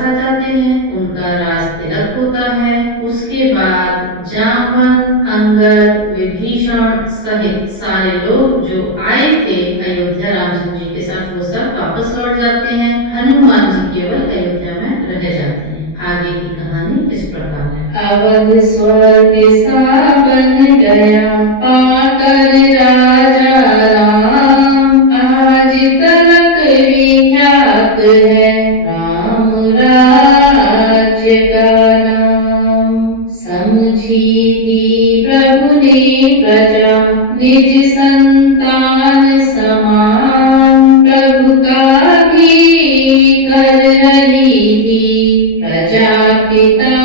वापस आ जाते हैं, उनका राज तिलक होता है। उसके बाद जामवन, अंगद, विभीषण सहित सारे लोग जो आए थे अयोध्या रामचंद्र जी के साथ, वो सब वापस लौट जाते हैं। हनुमान जी केवल अयोध्या में रह जाते हैं। आगे की कहानी इस प्रकार है। अवध स्वर्ग सा बन गया, पाकर राजा राम, आज तलक विख्यात है राम राज्य का नाम। समझी दी प्रभु ने प्रजा, निज संतान समान, प्रभु का भी कर रही थी प्रजा पिता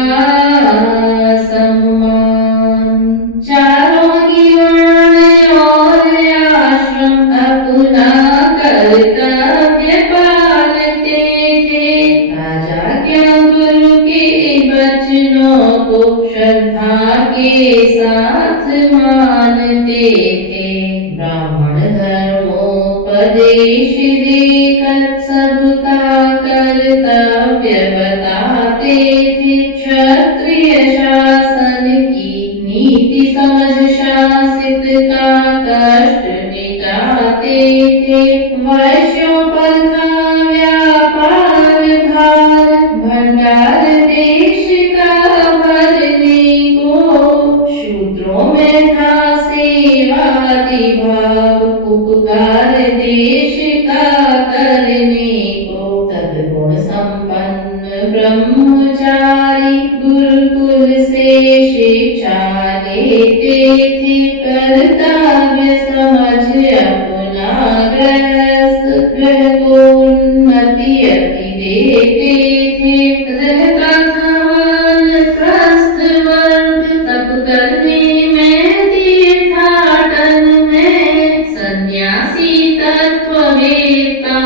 सम्मान। चारों ही वर्ण और आश्रम अपना कर्तव्य पालते थे, राजा क्या गुरु के वचनों को श्रद्धा के साथ मानते थे। ब्राह्मण धर्मोपदेश देकर सबका कर्तव्य बताते थे, क्षत्रिय शासन की नीति समझ शासित का कष्ट मिटाते थे। वैश्यों पर था व्यापार भार, भंडार देश का भरने को, शूद्रों में था सेवादि भाव, उपकार देश का करने को। सद्गुण संपन्न ब्रह्मचारी गुरुकुल से शिक्षा लेते थे, कर्तव्य समझ अपना ग्रह को उन्नति अति देते थे। रहता था वानप्रस्थ वर्ग, तप करने में तीर्थाटन में, सन्यासी तत्ववेत्ता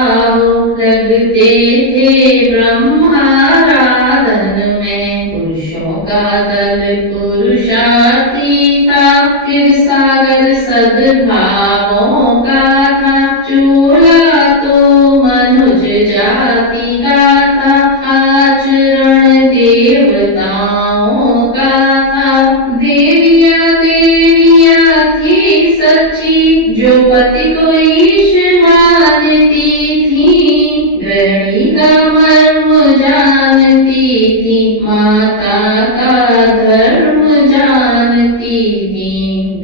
लगते थे ब्रह्माराधन में। पुरुषों का दल पुरुषार्थी था, फिर सागर सद्भावों का था। चूल्हा तो मनुज जाति का था, आचरण देवताओं का था। देवियां देवियां थी सच्ची, जो पति को ईश मानती थी। गृहिणी का मर्म जानती थी, माता का धर्म जानती थी।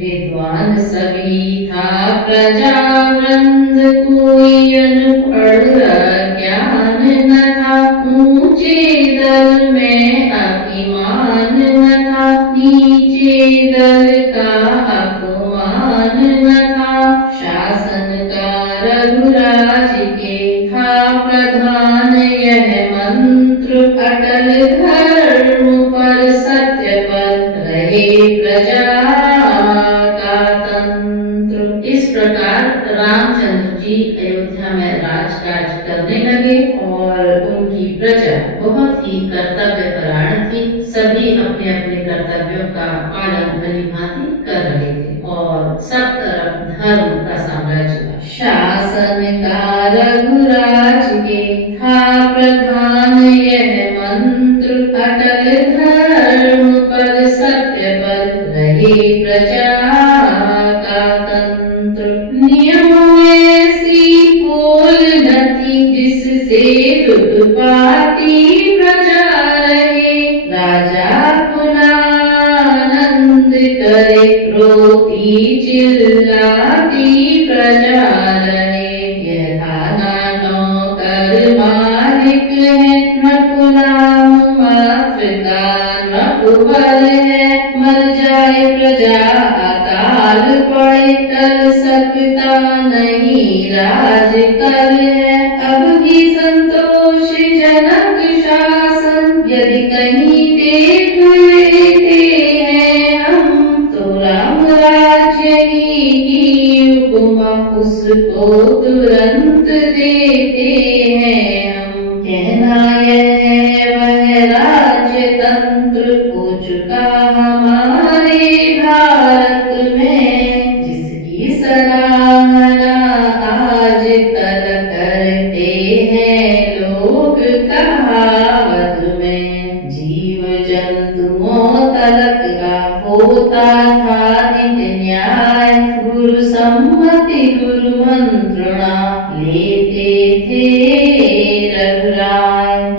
विद्वान सभी था प्रजा वृंद, कोई अनपढ़ अज्ञान न था। ऊंचे दल में अभिमान न था, नीचे दल का अपमान न था। शासन का रघुराज के था प्रधान यह मंत्र, अटल धर्म पर सत्य पर रहे प्रजा का तंत्र। इस प्रकार रामचंद्र जी अयोध्या में राजकाज करने लगे और उनकी प्रजा बहुत ही कर्तव्य परायण थी। सभी अपने अपने कर्तव्यों का पालन भली भांति कर रहे थे और सब तरफ धर्म का साम्राज्य था। शासन का रघुराज के था प्रधान यह मंत्र, अटल धर्म पर सत्य पर रहे प्रजा का तंत्र। नियमों में ऐसी पोल न थी, जिससे उत्पाती प्रजा रहे। राजा पुनानंद करे, रोती चिल्लाती प्रजा रहे। यह थाना नौकर मालिक है, नकुलाम मात्र का नकुवर है। मर जाए प्रजा अकाल पड़े, कर सकता नहीं राज कर है। अब भी संतोषजनक शासन यदि कहीं देख लेते हैं हम, तो राम राज्य ही की उपमा उसको तुरंत देते हैं हम। कहना यह वह राज्य तंत्र हो चुका हमारे भारत में, जिसकी सराहना आज तक करते हैं लोग कहावत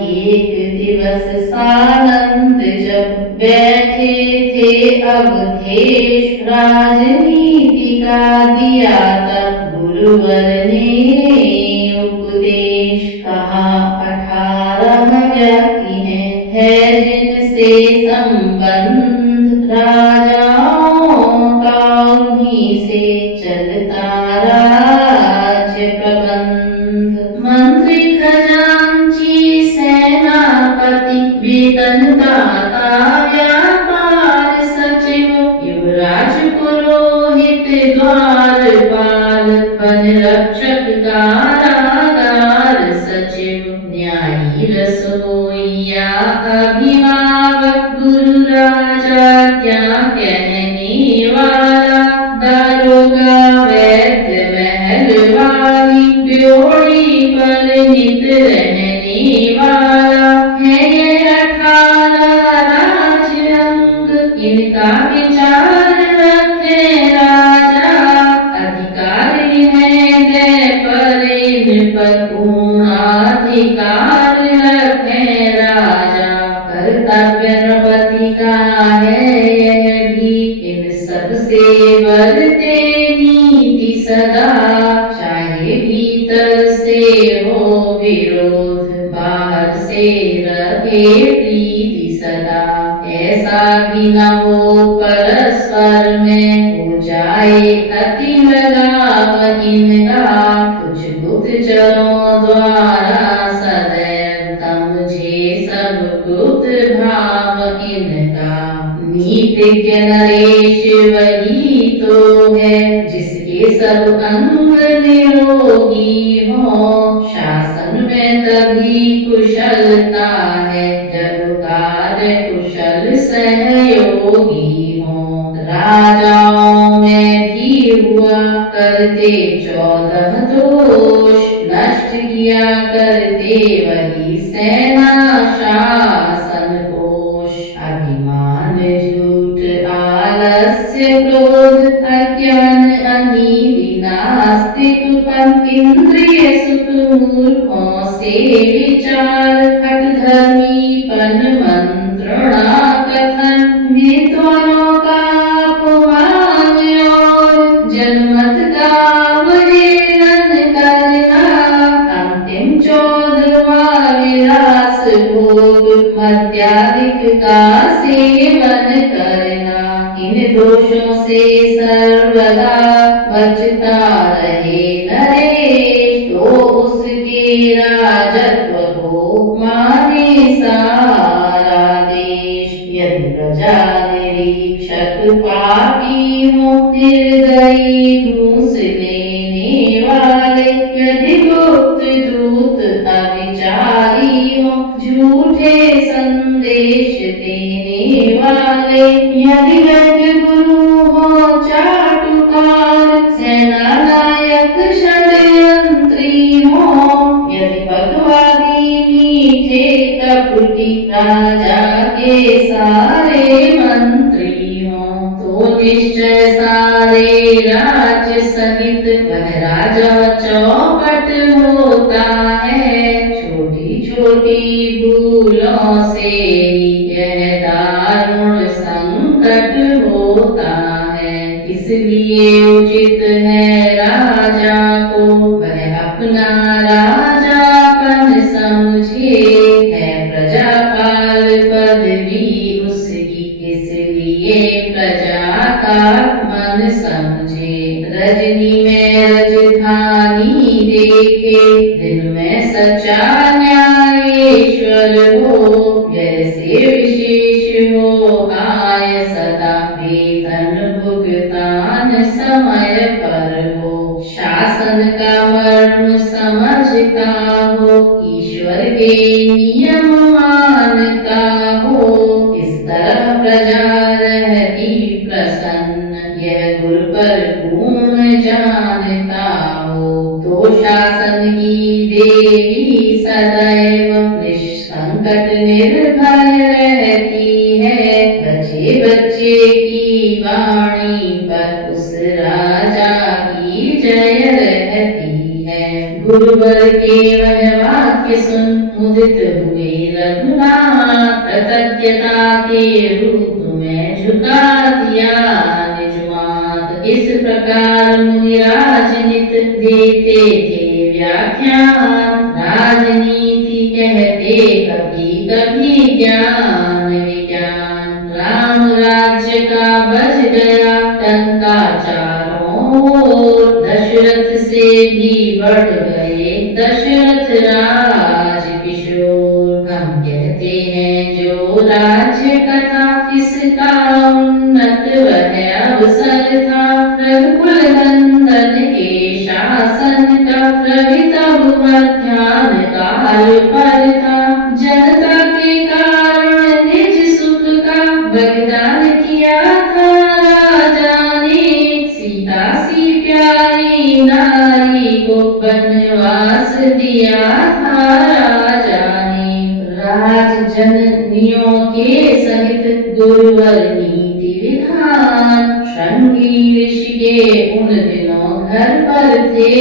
एक दिवस सानंद जब बैठे थे अवधेश, राजनीति का दिया तब गुरुवर ने उपदेश। कहा 18 व्यक्ति है जिनसे संबंध, राजाओं का उन्हीं से चलता राज्य प्रबंध। मंत्री खजांची सेनापति, वेतनदाता व्यापार सचिव, युवराज पुरोहित द्वारपाल, वन रक्षक कारागार सचिव, न्यायी रसोइया अभिभावक, गुरु राजा क्या कहने वाला, दारोगा वैद्य महल वाली, ड्योढ़ी पर नित रहने वाला है ये 18 राज अंग। इनका विचार रखे राजा, अधिकारी है दे पर इन पर पूर्णाधिकार रखे राजा। कर्तव्य नृपति का है यह भी, इन सब से बरते नीति सदा, चाहे भीतर से हो विरोध, बाहर से रखे प्रीति सदा। ऐसा भी न हो परस्पर में, हो जाए अति लगाव इनका, कुछ गुप्तचरों द्वारा सदैव समझे सब गुप्त भाव इनका। नीतिज्ञ नरेश वही तो है, जिसके सब अंग निरोगी हो, शासन में तभी कुशलता है, जब कार्य कुशल सहयोगी हो। राजाओं में भी हुआ करते 14 दोष, नष्ट किया करते वही सेना शासन कोश। अभिमान झूठ आलस्य क्रोध, अज्ञान अनीति नास्तिकपन, इंद्रिय सुख मूर्खों से विचार, हठ धर्मीपन मंत्रणा कथन, विद्वानों का अपमान और जनमत का अवहेलन करना। अंतिम 14वां विलास भोग, मद्याधिक का सेवन करना। इन दोषों से सर्वदा बचता रहे नरेश, तो उसके राजत्व को माने सारा देश। यदि प्रजा निरीक्षक पापी हो, निर्दयी घूस लेने वाले, यदि गुप्त दूत अविचारी हो, झूठे संदेश देने वाले, यदि व्यंग्य गुरु हो चाटुकार, सेना नायक षड्यंत्री हो, यदि भगवादी मीठे कपटी, राजा के सारे मंत्री हो, तो निश्चय सारे राज्य सहित वह राजा चौपट होता है। छोटी छोटी भूलों से यह दारुण संकट होता है। इसलिए उचित है राजा को वह अपना राजापन समझे, है प्रजापाल पदवी उसकी, इसलिए प्रजा का मन समझे। रजनी में राजधानी देखे, दिन में सच्चा न्यायेश्वर हो, जैसे विशेष हो आय सदा, वेतन भुगतान समय पर हो। शासन का मर्म समझता हो, ईश्वर के नियम मानता हो, इस तरह प्रजा रहती प्रसन्न, यह गुरु पर पूर्ण जानता हो। तो शासन की देवी सदैव निष्संकट निर्भय रहती है, बच्चे बच्चे की वाणी पर उस राजा की जय रहती है। गुरुवर के वह वाक्य सुन मुदित हुए रघुनाथ, कृतज्ञता के रूप में झुका दिया निज मात। इस प्रकार मुनिराज नित देते थे व्याख्यान, राजनीति कहते कभी कभी ज्ञान विज्ञान। राम राज्य का बज गया टंका चारों ओर, दशरथ से भी बढ़ गए दशरथ राज किशोर। हम कहते हैं जो राज्य कथा, इसका उन्नत वह अवसर था। रघुकुल नंदन के शासन का, रवि तब मध्याह्न काल पर था। जनता के कारण निज सुख का बलिदान किया था राजा ने। सीता सी प्यारी नारी को वनवास दिया था राजा ने। राज जननियों के सहित गुरुवर नीति विधान, श्रृंगी ऋषि के उन दिनों घर पर थे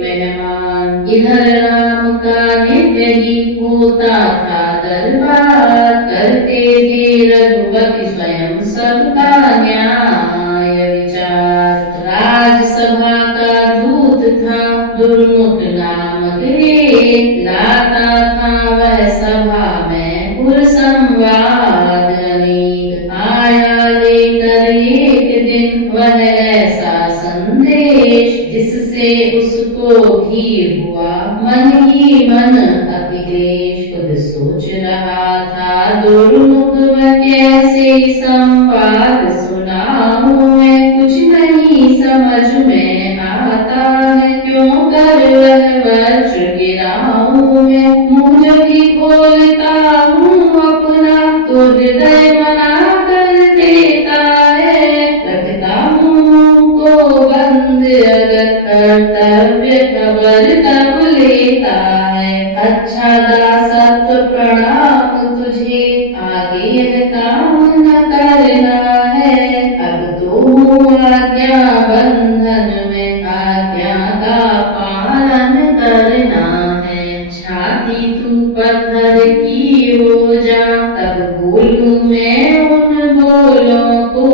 मेहमान। इधर राम का नित्य ही होता था दरबार, करते थे रघुपति स्वयं सबका न्याय विचार। राजसभा का दूत था दुर्मुख नामक एक, लाता था वह सभा में पुर संवाद अनेक। आया लेकर एक दिन वह ऐसा संदेश, जिससे उसको भी हुआ मन ही मन अति क्लेश। खुद सोच रहा था दुर्मुख वह कैसे संवाद सुनाऊं मैं, कुछ नहीं समझ में आता है क्यों कर वह वज्र गिराऊं मैं। मुंह जब भी खोलता हूँ अपना तो हृदय मना कर देता है, रखता हूँ को बंद अगर कर्तव्य खबर तब लेता है। अच्छा दासत्व प्रणाम तुझे, आगे यह काम न करना है। अब तो हूँ आज्ञा बंधन में, आज्ञा का पालन करना है। छाती तू पत्थर की हो जा, तब बोलूं मैं उन बोलों को।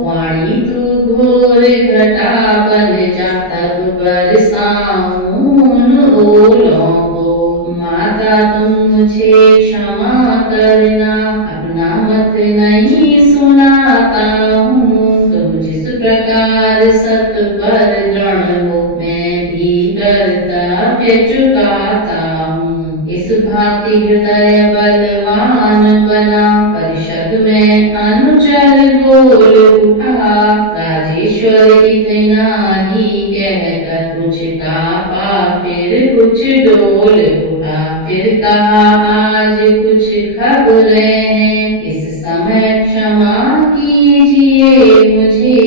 वाणी तू घोर घटा बन जा, तब बरसाऊं उन ओलों को। माता तुम मुझे क्षमा करना, अपना मत नहीं सुनाता हूँ। तुम जिस प्रकार सत्य पर दृढ़ हो, मैं भी कर्तव्य चुकाता हूँ। इस भांति हृदय बलवान बना, परिषद में अनुचर बोल उठा। राजेश्वर इतना ही कहकर कुछ कापा, फिर कुछ डोल उठा। फिर कहा आज कुछ खबरें हैं, इस समय क्षमा कीजिए मुझे।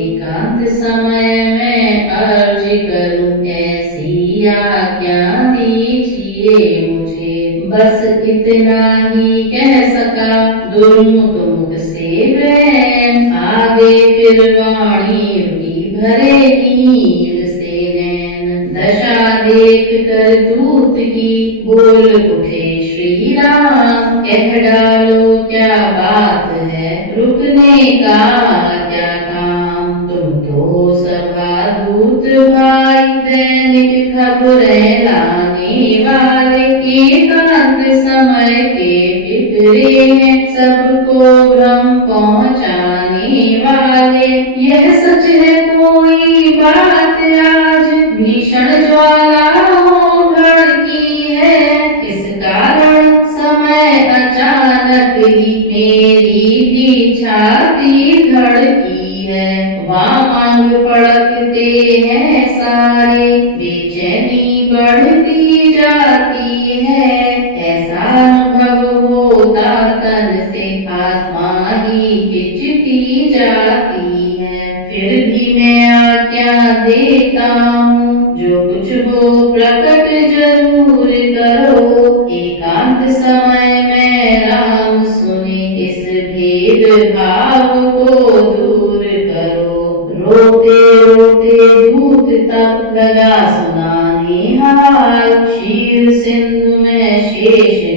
एकांत समय में अर्ज करूं, ऐसी आज्ञा दीजिए मुझे। बस इतना ही कह सका दुर्मुख मुख से वैन, आगे फिर वाणी रुकी भरे नीर से नैन। दशा देख कर दूत की बोल उठे श्री राम, कह डालो क्या बात है रुकने का क्या काम। तुम तो सभा दूत भाई, दैनिक खबरें लाने वाले। एकांत समय के फिक्रे हैं, सबको भ्रम पहुँचाने वाले। यह सच है कोई बात आज, भीषण ज्वालाओं भड़की है। इस कारण समय अचानक ही मेरी भी छाती धड़की है। वामांग फड़कते हैं सारे, बेचैनी बढ़ती जाती है। ऐसा अनुभव होता तन से, आत्मा ही खिंचती जाती है। फिर भी मैं आज्ञा देता हूँ, जो कुछ हो प्रकट जरूर करो। एकांत समय में राम सुने, इस भेद भाव को दूर करो। रोते रोते दूत तब लगा सुनाने हाल, क्षीर सिंधु में शेष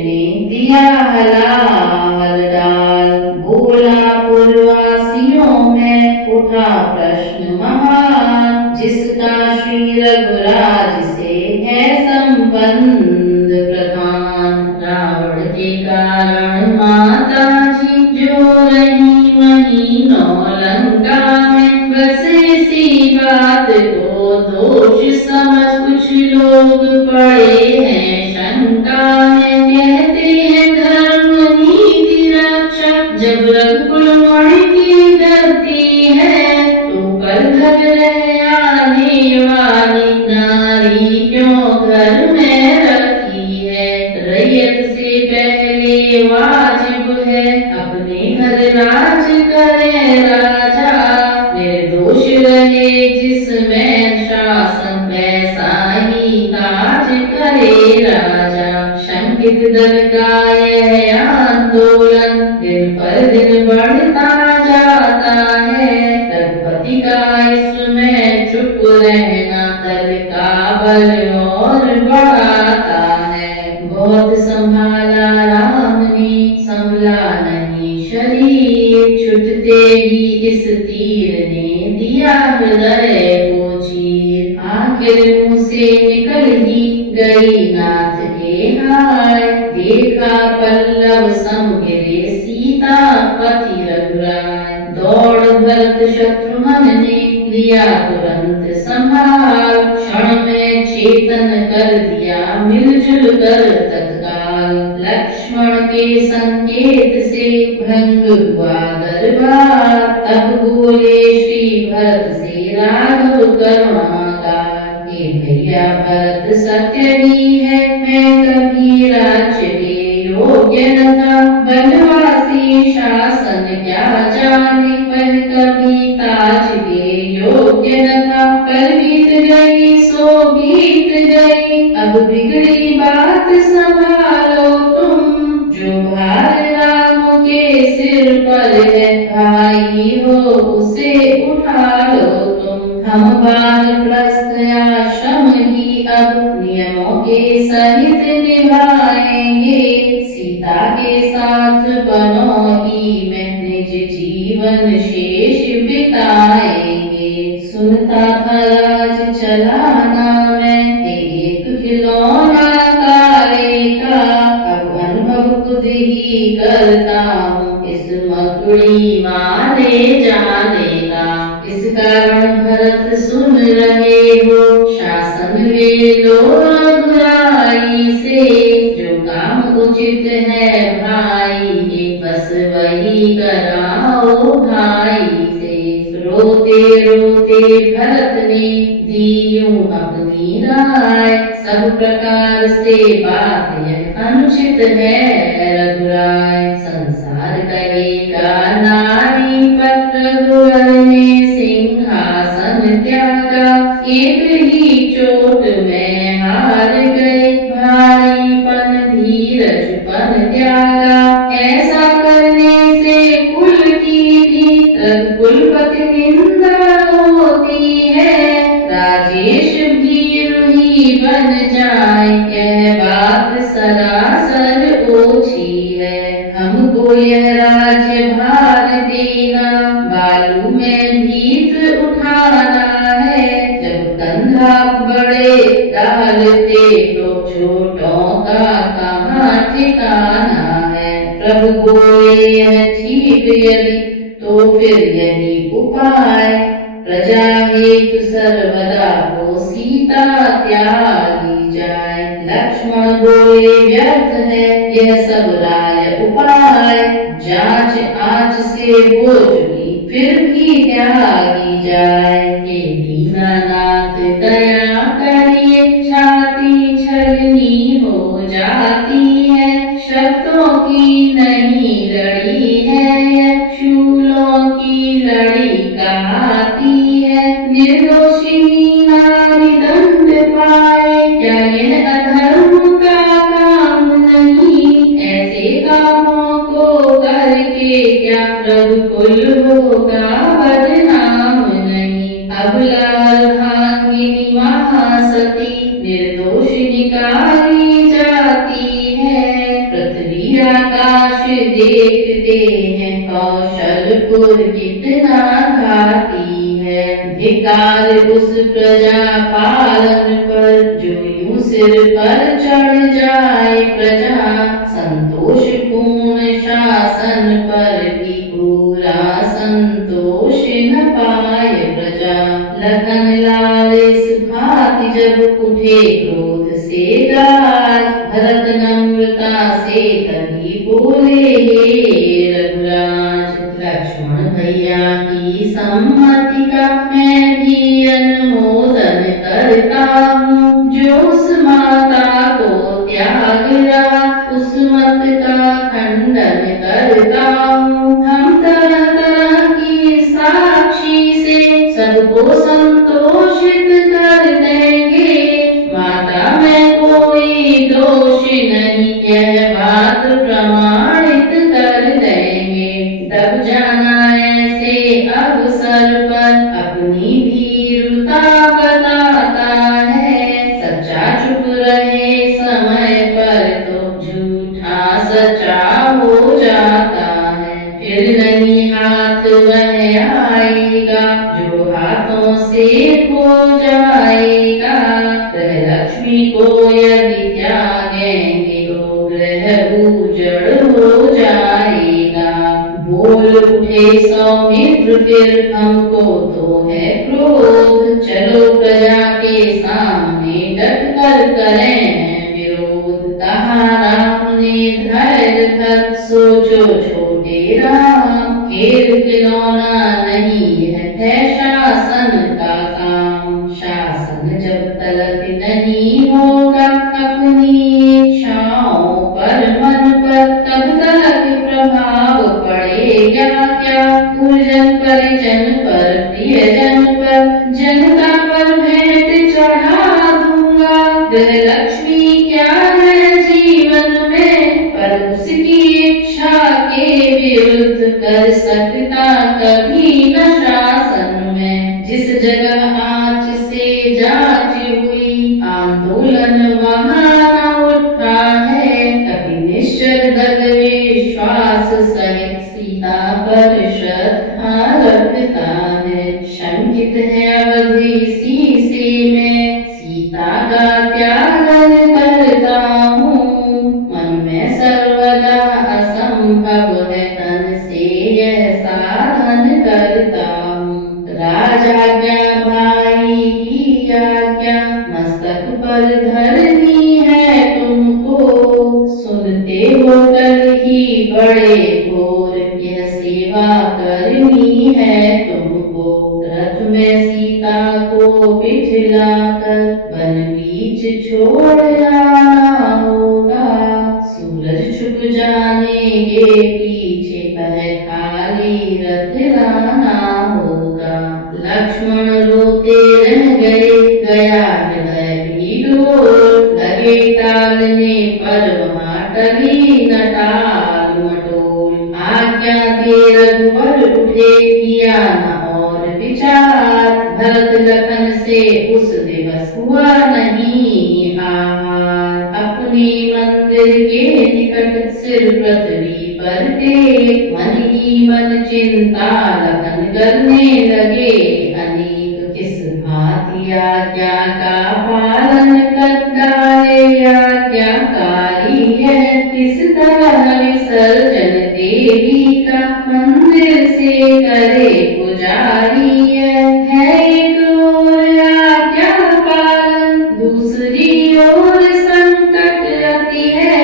किया हलाहल डाल। बोला पुरवासियों में उठा प्रश्न महान, जिसका श्री रघुराज से है संबंध प्रधान। रावण के कारण माता जी जो रही महीनों लंका में, बस इसी बात को दोष समझ कुछ लोग पड़े हैं शंका में। कहते हैं धर्म नीति रक्षक, जब रघुकुल मणि की धरती है, तो पर घर रह आने वाली नारी क्यों घर में रखी है। रैयत से पहले वाजिब है अपने घर राज करे राजा, निर्दोष रहे जिसमें शासन वैसा ही काज करे राजा। शंकित दल का यह आंदोलन दिन पर दिन बढ़ता जाता है, रघुपति का इसमें चुप रहना दल का बल और बढ़ाता है। बहुत संभाला राम ने संभला नहीं शरीर, छुटते ही इस तीर ने दिया हृदय को चीर। आखिर मुँह से निकल ही गई नाथ के हाय, देखा पल्लव सम गिरे सीता पति रघुराय। दौड़ भरत शत्रुघ्न ने लिया तुरंत संभाल, क्षण में चेतन कर दिया मिलजुल कर तत्काल। लक्ष्मण के संकेत से भंग हुआ दरबार, तब बोले श्री भरत से राघव करुणागार। हे भैया भरत सत्य ही है, मैं कभी राज्य के योग्य न था। वनवासी शासन क्या जाने, वह कभी ताज के योग्य न था। कल बीत गई सो बीत गई, अब बिगड़ी बात संभालो तुम। जो भार राम के सिर पर है, भाई हो उसे उठा लो तुम। हम वानप्रस्थ आश्रम ही अब नियमों के सहित निभाएंगे, सीता के साथ बनोही में निज जीवन शेष बिताएंगे। सुनता था राज चलाना मैं एक खिलौना काले का, अब अनुभव खुद ही करता हूँ इस मकुड़ी वाले जाने का। इस कारण भरत सुन रहे हो शासन वे लो रघुराई से, जो काम उचित है भाई के बस वही कराओ भाई से। रोते रोते भरत ने दी यूं अपनी राय, सब प्रकार से बात यह अनुचित है रघुराय। संसार कहेगा नारी पर रघुवर ने सिंहासन त्यागा, एक ही चोट में हार गए भारीपन धीरजपन त्यागा। ऐसा करने से कुल की भी रघुकुलपति निंदा होती है, राजेश भी रूही बन जाए यह बात सरासर ओछी है। हमको यह राज्य भार देना, बालू में भीत उठाना है। जब कंधा बड़े डालते तो छोटों का कहाँ ठिकाना है। प्रभु बोले यह ठीक यदि तो फिर यही उपाय, प्रजा हेतु सर्वदा को सीता त्यागी जाए। लक्ष्मण बोले व्यर्थ है यह सब राय उपाय, जांच आँच से हो चुकी फिर भी त्यागी जाए। हे दीनानाथ दया करिए, छाती छलनी हो जाती है। शब्दों की नहीं लड़ी है यह, शूलों की लड़ी कहाती है। निर्दोषिनी नारी दंड पाए, क्या यह अधर्म का काम नहीं। ऐसे कामों को करके क्या रघुकुल होगा बदनाम नहीं। अबला अर्धांगिनी महासती निर्दोष निकाली जाती है, पृथ्वी आकाश देखते हैं, कौशलपुर कितना घाती है। धिक्कार उस प्रजा पालन पर, जो यूं सिर पर चढ़ जाए प्रजा। संतोष पूर्ण शासन पर भी पूरा संतोष न पाए प्रजा। लखन लाल इस भांति जब उठे क्रोध से गाज, भरत नम्रता से तभी बोले हे रघुराज। लक्ष्मण भैया की सम्मति का मैं भी अनुमोदन करता हूँ। जो उस माता को त्याग रहा, उस मत का खंडन करता हूँ। हम तरह तरह की साक्षी से सबको संतोषित कर देंगे। माता में कोई दोष नहीं, यह बात प्रमाणित कर देंगे। दब जाना ऐसे अवसर पर अपनी भीरुता बताता है। सच्चा चुप रहे समय पर तो झूठा सच्चा हो जाता है। फिर नहीं हाथ वह आएगा, जो हाथों से खो जाएगा। ग्रह लक्ष्मी को यदि त्यागेंगे तो ग्रह उजड़ हो जाएगा। बोल उठे सौमित्र फिर हमको तो है क्रोध। चलो प्रजा के सामने डट कर करें विरोध। कहा राम ने धैर्य धर, सोचो छोटे राम। खेल खिलौना नहीं यह है शासन का काम। शासन जब तलक नहीं होगा अपनी इच्छाओं पर मन पर, तब तलक प्रभाव पड़ेगा क्या। गुरुजन परिजन पर प्रियजन पर, जनता पर भेंट चढ़ा दूंगा। ग्रह लक्ष्मी क्या है जीवन में, पर उसकी इच्छा के विरुद्ध कर सकता कभी न शासन में। जिस जगह आँच से जांच हुई आंदोलन वहाँ न उठा है। कभी निश्चल दल विश्वास सहित सीता पर श्रद्धा रखता है। शंकित है अवधि सीसे में, सीता का त्यागन करता हूँ। मन में सर्वदा असंभव है, तन से यह साधन करता हूँ। राजाज्ञा भाई की आज्ञा मस्तक पर धरनी है तुमको। सुनते हो कल ही बड़े भोर, यह सेवा करनी है तुमको। रथ में सीता को बिठलाकर वन बीच छोड़ आना होगा। सूरज छुप जाने के पीछे वह खाली रथ लाना होगा। लक्ष्मण रोते रह गए, गया हृदय भी डोल। लगे टालने पर वहाँ टली न टाल मटोल। आज्ञा दे रघुवर उठे, किया न और विचार। भरत लखन से उस दिवस हुआ नहीं आहार। अपने मंदिर के निकट सिर पृथ्वी पर टेक, मन ही मन चिंता लखन करने लगे अनेक। किस भांति आज्ञा का पालन कर डाले आज्ञाकारी है। किस तरह विसर्जन देवी का मंदिर से करे पुजारी है। एक ओर आज्ञा पालन, दूसरी ओर संकट आती है।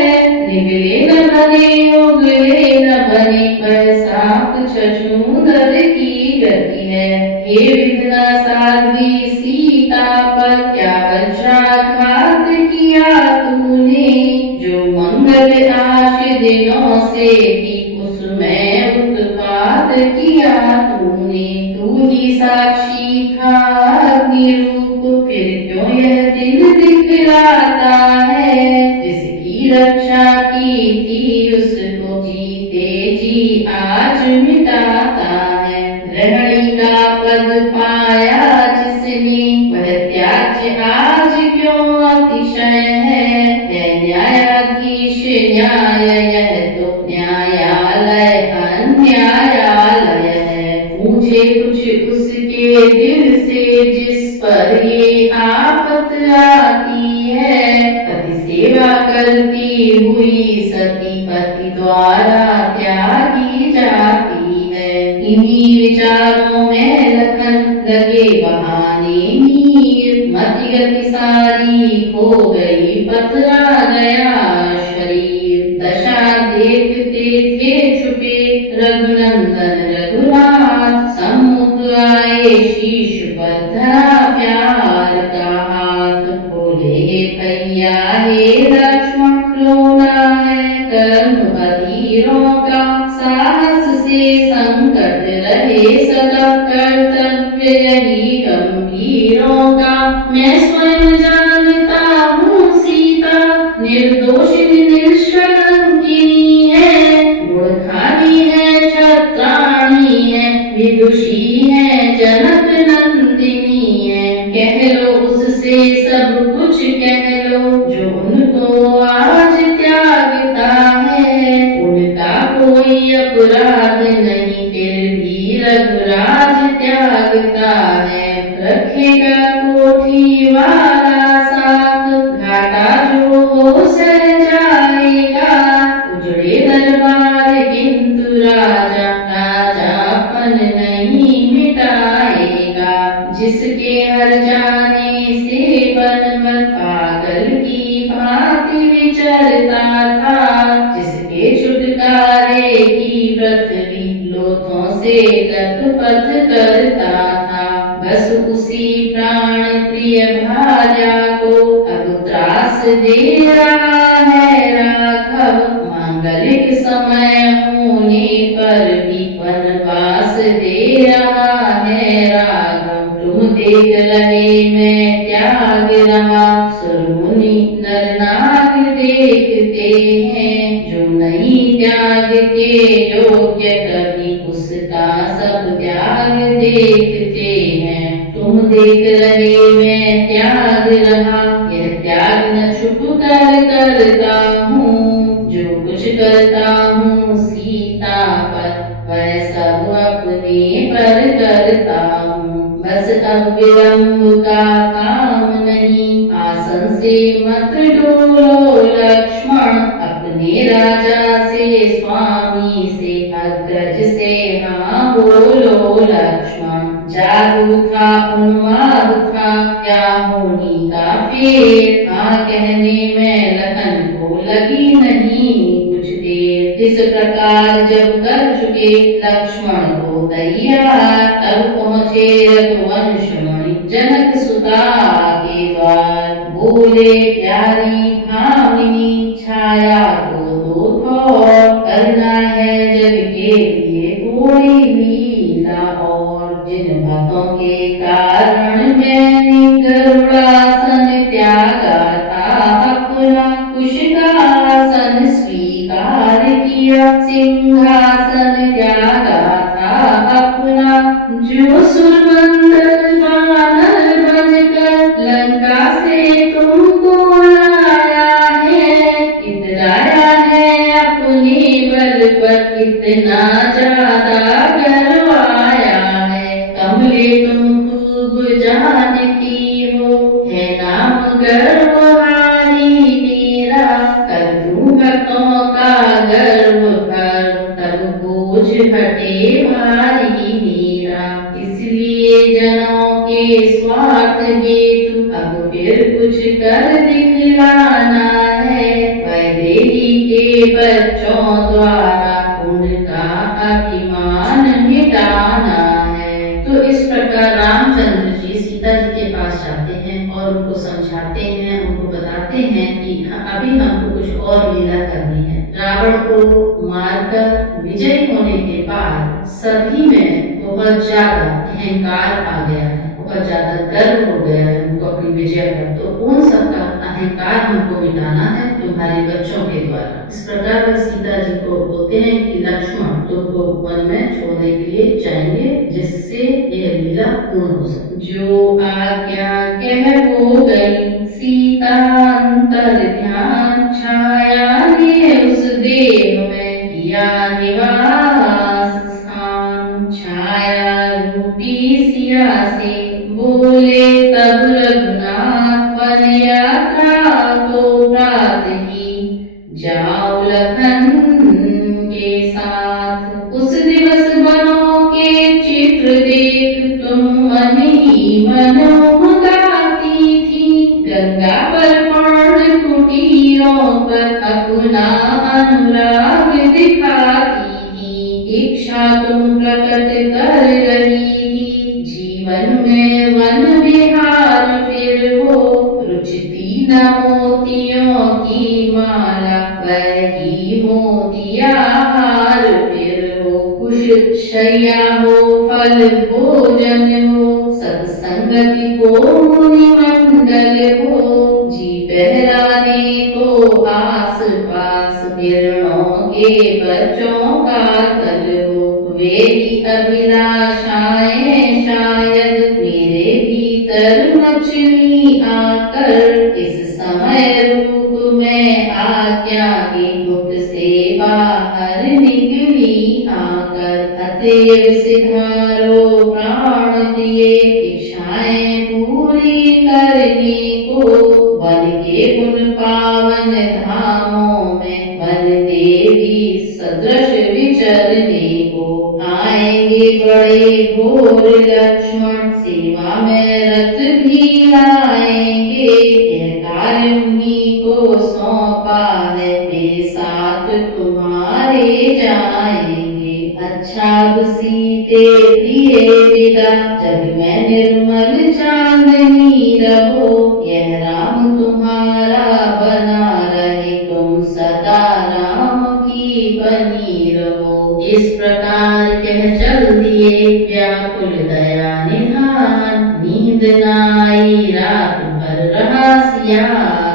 निगले न बने उगले न बने, वह सांप छछूंदर की गति है। हे विघ्न साध्वी सीता पर क्या वज्राघात किया तूने। जो मंगल आश दिनों से थी उसमें उत्पात किया तूने। तू ही साक्षी था अग्निरूप, फिर क्यों यह दिन दिखलाता है। जिसकी रक्षा की थी उसको जीते जी आज मिटाता है। ग्रहणी का पद पाया जिसने, वह त्याज्य आज क्यों अतिशय है। न्यायाधीश न्याय यह तो गति पति द्वारा त्यागी जाती है। इन्हीं विचारों में लखन लगे बहाने नीर, मति गति सारी खो गई पथरा गया शरीर। दशा देखते थे छुपे रघुनंदन रघुनाथ, सम्मुख आए शीश पर धरा प्यार का हाथ। बोले हे भैया हे लक्ष्मण, रोना है कर्म अधीरों का, साहस से संकट रहे सदा, कर्तव्य यही गंभीरों का। मैं स्वयं जानता हूँ सीता निर्दोषिनी निष्कलंकिनी है, गुण खाली है छत्राणी है, विदुषी है जनक नंदिनी है। कह लो उससे सब कुछ कह लो, जो उनको आज त्यागता है। उनका कोई अपराध नहीं, फिर भी रघुराज त्यागता है। रखेगा कोठी वाला साथ, घाटा जो हो सह जाएगा। उजड़े दरबार किंतु राजा, राजापन नहीं मिटाएगा। जिसके हर जाने से बनमन पागल की भांति विचरता था, जिसके छुटकारे की पृथ्वी लोथों से लथपथ करता था। बस उसी प्राण प्रिय भार्या को अब त्रास दे रहा है राघव। मांगलिक समय होने पर भी वनवास दे रहा है राघव। तुम देख रहे मैं त्याग रहा, सुरमुनि नर नाग देखते हैं। जो नहीं त्याग के योग्य कभी, उसका सब त्याग देखते हैं। तुम देख रहे मैं त्याग रहा, यह त्याग न छुप कर करता हूँ। जो कुछ करता हूँ सीता पर, वह सब अपने पर करता हूँ। बस अब विलंब का काम नहीं, आसन से मत डोलो लक्ष्मण। अपने राजा से स्वामी से अग्रज से हाँ बोलो लक्ष्मण। जादू था उन्माद था, क्या होनी का फेर। हाँ कहने में लखन को लगी नहीं कुछ देर। इस प्रकार जब कर चुके लक्ष्मण को तैयार, तब पहुँचे रघुवंश मणि जनक सुता के द्वार। बोले प्यारी भामिनी, छाया को दो थोर, करना है जग के लिए थोड़ी लीला और। जिन बातों के कारण मैंने गरुड़ासन त्यागा था अपना, कुश का आसन स्वीकार किया, सिंहासन त्यागा था अपना। जो सुरमंडल वानर बनकर लंका से तुमको लाया है, इतराया है अपने बल पर, इतना ज्यादा करवाया है। कमले तुम खूब जानती हो, है नाम गर्वहारी मेरा। कर दूं भक्तों का गर्व भर, तब बोझ हटे भारी मेरा। इसलिए जनों के स्वार्थ हेतु अब फिर कुछ कर दिखलाना है। वैदेही के बच्चों द्वारा उनका अभिमान मिटाना है। तो इस प्रकार रामचंद्र जी सीता जी के पास जाते हैं और उनको समझाते हैं, उनको बताते हैं कि अभी हमको कुछ और लीला करनी है। रावण को मारकर विजय होने के बाद सभी में बहुत ज्यादा अहंकार आ गया है, बहुत ज्यादा गर्व हो गया है उनको अपनी विजय पर। तो उन सबका अहंकार हमको मिटाना है तुम्हारे बच्चों के द्वारा। इस प्रकार वह सीता जी को बोलते हैं कि लक्ष्मण तुमको वन में छोड़ने के लिए जाएंगे, जिससे यह लीला पूर्ण हो सके। जो आज्ञा कह हो गई सीता अंतर ध्यान, छाया ने उस देह में किया निवास स्थान। छाया रूपी सिया से बोले तब रघुनाथ, वन यात्रा को प्रात ही जाओ लखन त्याग दिखाती थी, इच्छा तुम प्रकट कर रही थी। जीवन में वन विहार फिर हो, रुचती न मोतियों की माला, वही मोतिया हार फिर हो। कुश शैया हो, फल भोजन हो, सत्संगति को मुनि मंडल हो। जी बहलाने को आस पास, किरणों के बच्चों का तल हो। वे ही अभिलाषाएं शायद मेरे भीतर मछली आकर, इस समय रूप में आज्ञा के मुख से बाहर निकली आकर। अतएव सिधारो प्राण दिए, इच्छाएं पूरी करने को। वन के उन पावन धामों में, वन देवी सदृश विचरने को। आएंगे बड़े घोर लक्ष्मण, सेवा में रथ भी लाएंगे। यह कार्य उन्हीं को सौंपा है, मेरे साथ तुम्हारे जाएंगे। अच्छा अब सीते प्रिय विदा, जग में निर्मल चांदनी रहो। यह राम तुम्हारा बना रहे, तुम सदा राम की बनी रहो। इस प्रकार कह चल दिए व्याकुल दया निधान। नींद न आई रात भर रहा सिया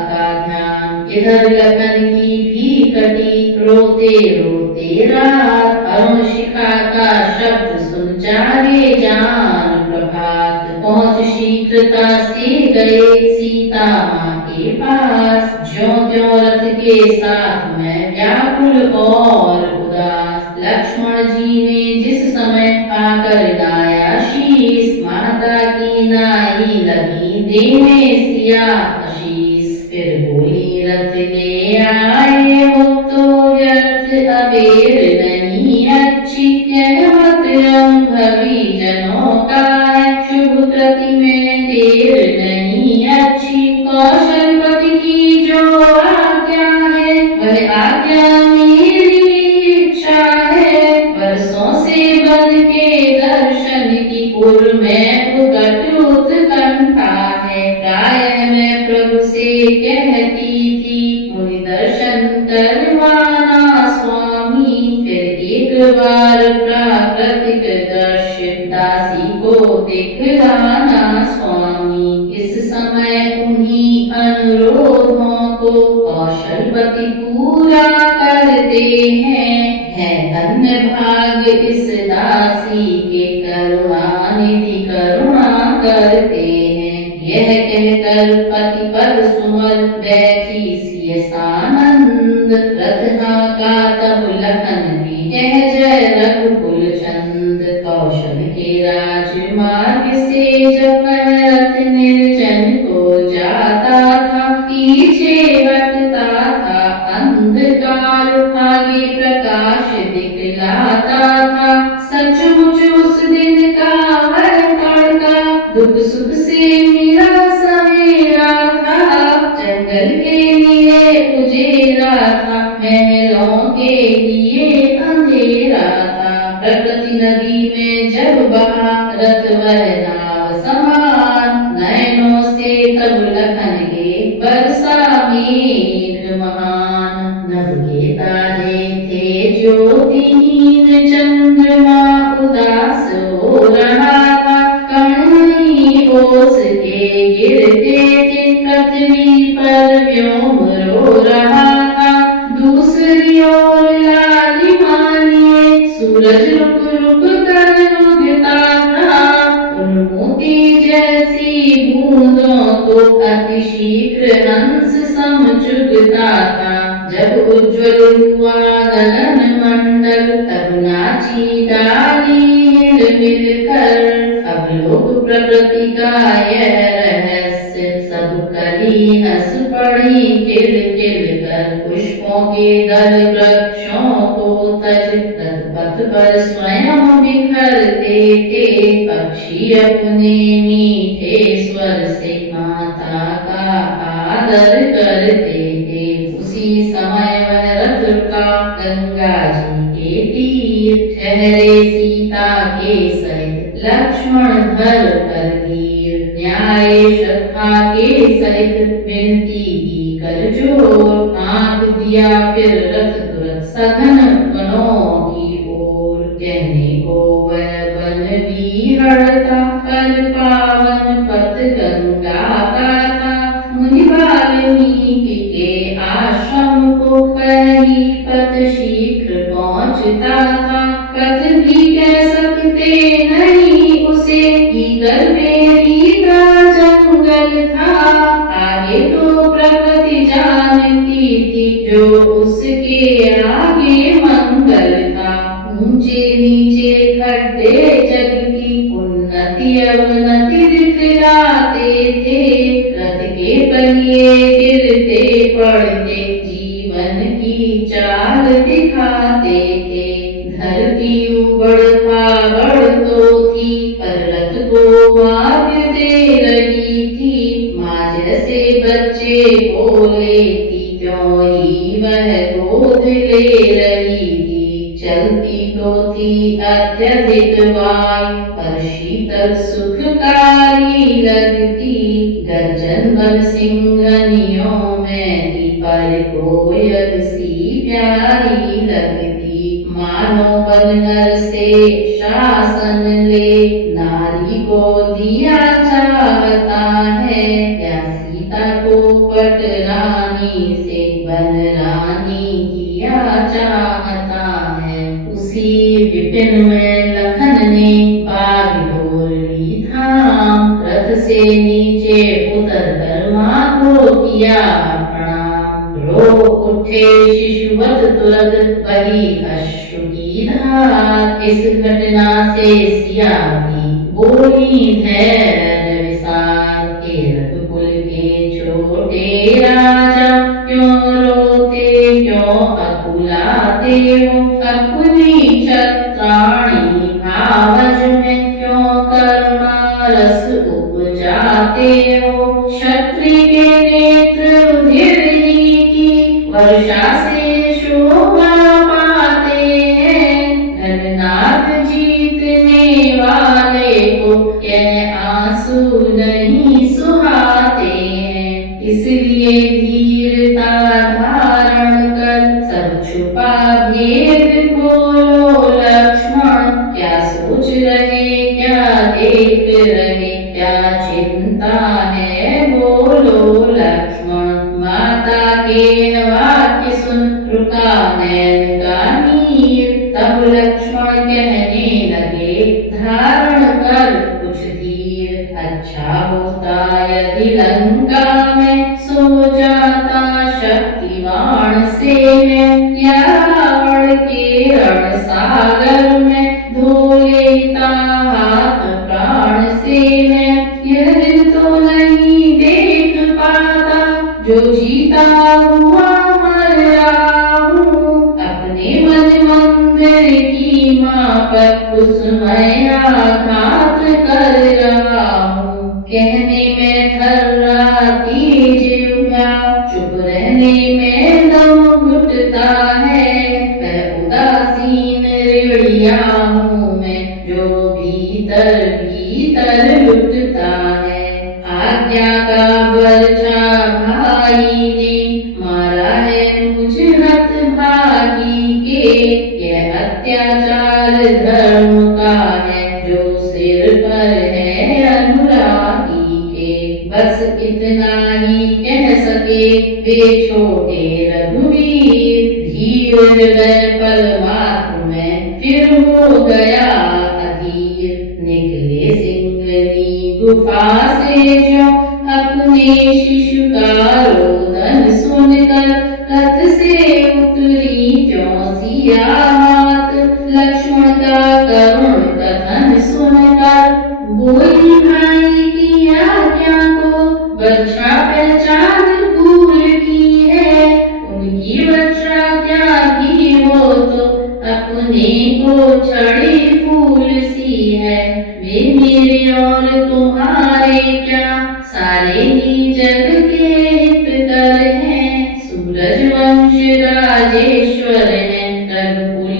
का ध्यान। इधर लखन की भी कटी, रोते रोते रात। अरुण शिखा का शब्द सुन जागे जान प्रभात। पहुँच शीघ्रता से गए सीता माँ के पास। ज्यों त्यों रथ के साथ में व्याकुल और उदास। लक्ष्मण जी ने जिस समय आकर गाया शीस, माता की नाई लगी देने सिया आशीष। फिर बोली रथ ले आए हो तो व्यर्थ अबेर नहीं अच्छी। यह मत अनुभवी जनों का है, शुभ कृति में देर नहीं अच्छी। कौशलपति की जो आज्ञा है, वह आज्ञा मेरी इच्छा है। वर्षों से बन के दर्शन की उर में उगट उत्कंठा है। प्रायः मैं प्रभु से कहती थी, मुनि दर्शन करवाना स्वामी। फिर एक बार प्राकृतिक दृश्य दासी को दिखलाना स्वामी। इस समय उन्हीं अनुरोधों को कौशलपति पूरा करते हैं। है धन्य भाग इस दासी के, करुणा निधि करुणा करते हैं। यह कहकर पति पद सुमर बैठी सिय सानंद। रथ का तब लखन ने कह जय रघुकुल चंद। कौशल के राजमार्ग से जब रथ निर्जन को जाता था, पीछे हटता था अंधकार, आगे प्रकाश दिखलाता था। सचमुच उस दिन का वह तड़का, दुख सुख से मेरा सवेरा था। जंगल के लिए उजेरा था, महलों के लिए अंधेरा था। प्रकृति नदी में जब बहा, रथ वह नाव समान। नैनों से तब लखन के बरसा मेघ महान। नभ के तारे थे ज्योतिहीन, चंद्रमा उदास हो रहा था। कण ओस के गिरते थे, पृथ्वी पर व्योम रो रहा था। दूसरी ओर लालिमानिए सूरज रुक रुक कर उगता था। उन मोती जैसी बूंदों को अति शीघ्र हंस सम चुगता था। जब उज्ज्वल हुआ गगन मंडल, तब नाची डाली हिल मिल कर। अब लोक प्रकृति का यह रहस्य, सब कली हंस पड़ी खिल खिल कर। पुष्पों के दल वृक्षों को तज, रथ पथ पर स्वयं बिखरते थे। पक्षी अपने मीठे स्वर से माता का आदर करते थे। उसी समय वह रथ रुका गंगा जी के तीर। ठहरे सीता के सहित लक्ष्मण धर कर धीर। न्याय श्रद्धा के सहित विनती की कर जोर। आंक दिया फिर रथ तुरत सघन वनों की ओर। कहने को वह वन विहरता पर पावन पथ गंगा का था। मुनि वाल्मीकि के आश्रम को वही पथ शीघ्र पहुँचता था। पथ भी कह सकते नहीं उसे, कीकर बेरी का जंगल था। आगे तो प्रकृति जानती थी, जो उसके आगे मंगल था। ऊंचे नीचे खड्डे जग की उन्नति अवनति दिखलाते थे। रथ के पहिए गिरते पड़ते जीवन की चाल दिखाते थे। धरती उबड़ खाबड़ तो थी, पर रथ को मार्ग दे रही थी। माँ जैसे बच्चे को लेती, क्यों ही वह गोद ले रही थी। चलती तो थी अत्यधिक वायु, पर शीतल सुखकारी लगती। गर्जन बन सिंघनियों में थी, पर कोयल सी प्यारी लगती। मानो बनर से शासन ले, नारी को दिया चाहता है। या सीता को पटरानी से बन रानी किया चाहता है। उसी विपिन में लखन ने बाग डोर ली थाम। रथ से नीचे उतर कर माँ को किया प्रणाम। रो उठे शिशुवत तुरंत बही अश्रु की धार। इस घटना से सिया भी बोली धैर्य विसार। के रघुकुल के छोटे राजा, क्यों रोते क्यों अकुलाते हो। अपनी क्षत्राणी भावज में क्यों करुणा रस उपजाते हो। क्षत्रिय के नेत्र रुधिरनी की वर्षा से शोभा पाते हैं। घननाथ जीतने वाले को यह आंसू नहीं सुहाते हैं। इसलिए धीरता धारण कर सब छुपा भेद खोलो लक्ष्मण। क्या सोच रहे क्या देख रहे, क्या चिंता है बोलो लक्ष्मण। माता के वाक्य सुन रुका नैन का नीर। तब लक्ष्मण कहने लगे धारण कर कुछ धीर। अच्छा होता यदि लंका में सो जाता शक्तिवान से मैं। या रावण के रण सागर में धो लेता हाथ प्राण से मैं। यह दिन तो नहीं देख पाता, जो जीता हुआ मर रहा हूँ। अपने मन मंदिर की माँ पर कुसुमय आघात कर रहा हूँ। कहने में थर्राती जिह्वा, चुप रहने में दम घुटता है। मैं उदासीन ऋणिया हूँ मैं, जो भीतर भीतर लुटता है। आज्ञा का बरछा भाई ने मारा है मुझ हतभागी के। यह अत्याचार धर्म का है, जो सिर पर है अनुरागी के। बस इतना ही कह सके वे छोटे रघुवीर। धीर हृदय परमात्म में फिर हो गया अधीर। निकले सिंगनी गुफा से जो, अपने शिशु का रोदन सुनकर। रथ से उतरी क्यों सिया मात, लक्ष्मण का करुण कथन सुनकर। बोली भाई की आज्ञा को वर्षा पहचान भूल की है। उनकी वर्षा त्यागी हो तो अपने को छड़ी फूल सी है। वे मेरे और तुम्हारे क्या, सारे ही जग के हित कर हैं। सूरज वंश राजेश्वर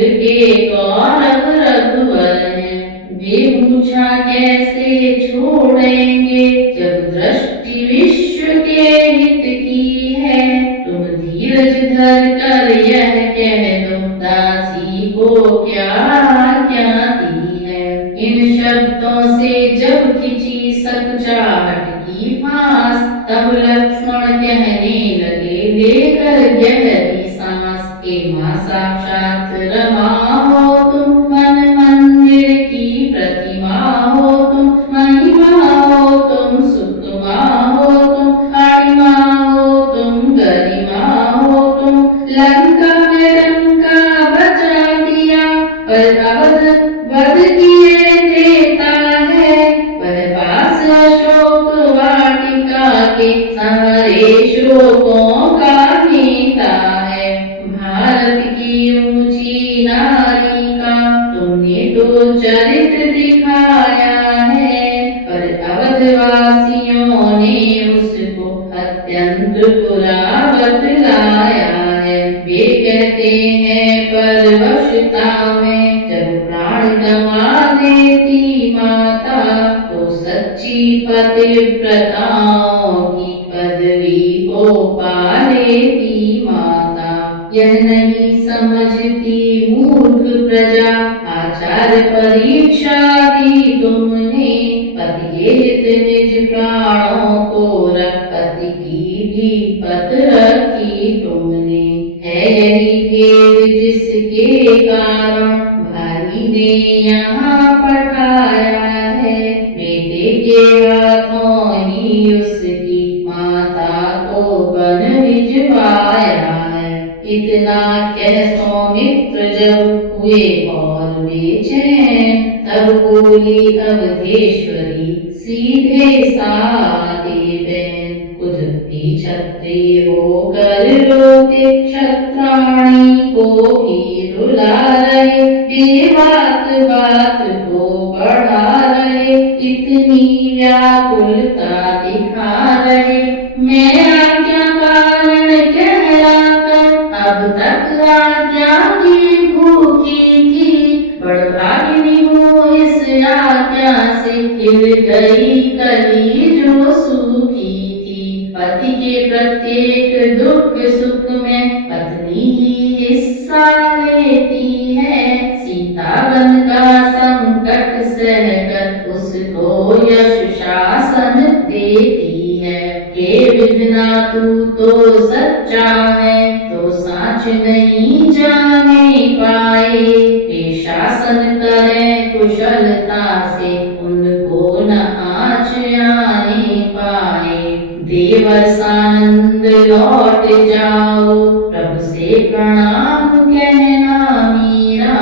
के गौरव रघुवर हैं। वे मूर्छा कैसे छोड़ेंगे जब दृष्टि विश्व के हित की है। तुम धीरज धर कर यह कह दो दासी को क्या आज्ञा दी है। इन शब्दों से जब खिंची सकचाहट की फांस, तब लक्ष्मण कहने लगे लेकर गहरी सांस। हे माँ साक्षात रमा हो तुम, मन मंदिर की प्रतिमा हो तुम, महिमा हो तुम, सुखमा हो तुम, कालिमा हो तुम, गरिमा हो तुम। लंका में लंका बचा दिया, पर अवध वध किए देता है। वह पास अशोक वाटिका के सारे शोकों का नेता है। भारत की ऊंची नारी का तुमने तो चरित्र दिखाया है, पर अवधवासियों ने उसको अत्यंत बुरा बतलाया है। वे कहते हैं परवशता में जब प्राण गंवा देती माता, तो सच्ची पतिव्रताओं की पदवी को पा लेती माता। यह नहीं समझती मूर्ख प्रजा, आचार परीक्षा दी तुमने। पति के हित निज प्राणों को रख, पति की भी पत रखी तुमने। है यही भेद जिसके कारण भाई ने यहाँ पठाया है। बेटे के हाथों ही उसकी माता को बन भिजवाया है। इतना कह सौमित्र जब हुए और बेचैन, तब बोली अवधेश्वरी सीधे सादे बैन। खुद भी क्षत्रिय होकर रोते, क्षत्राणी को भी रुला रहे। ये बात बात को बढ़ा रहे, इतनी व्याकुलता दिखा रहे। मैं आज्ञा कारण कहलाकर अब तक आज्ञा की भूखी थी। बड़भागिनी हूँ इस आज्ञा से, हिल गई कली जो सूखी थी। पति के प्रत्येक दुख सुख में पत्नी ही हिस्सा लेती है। सीता वन का संकट सहकर उसको यश शासन देती है। हे विघ्ना तू तो सच्चा है, तो साच नहीं जाने पाए। वे शासन करें कुशलता से, उनको न आँच आने पाए। देवर सानंद लौट जाओ, प्रभु से प्रणाम कहना मीरा।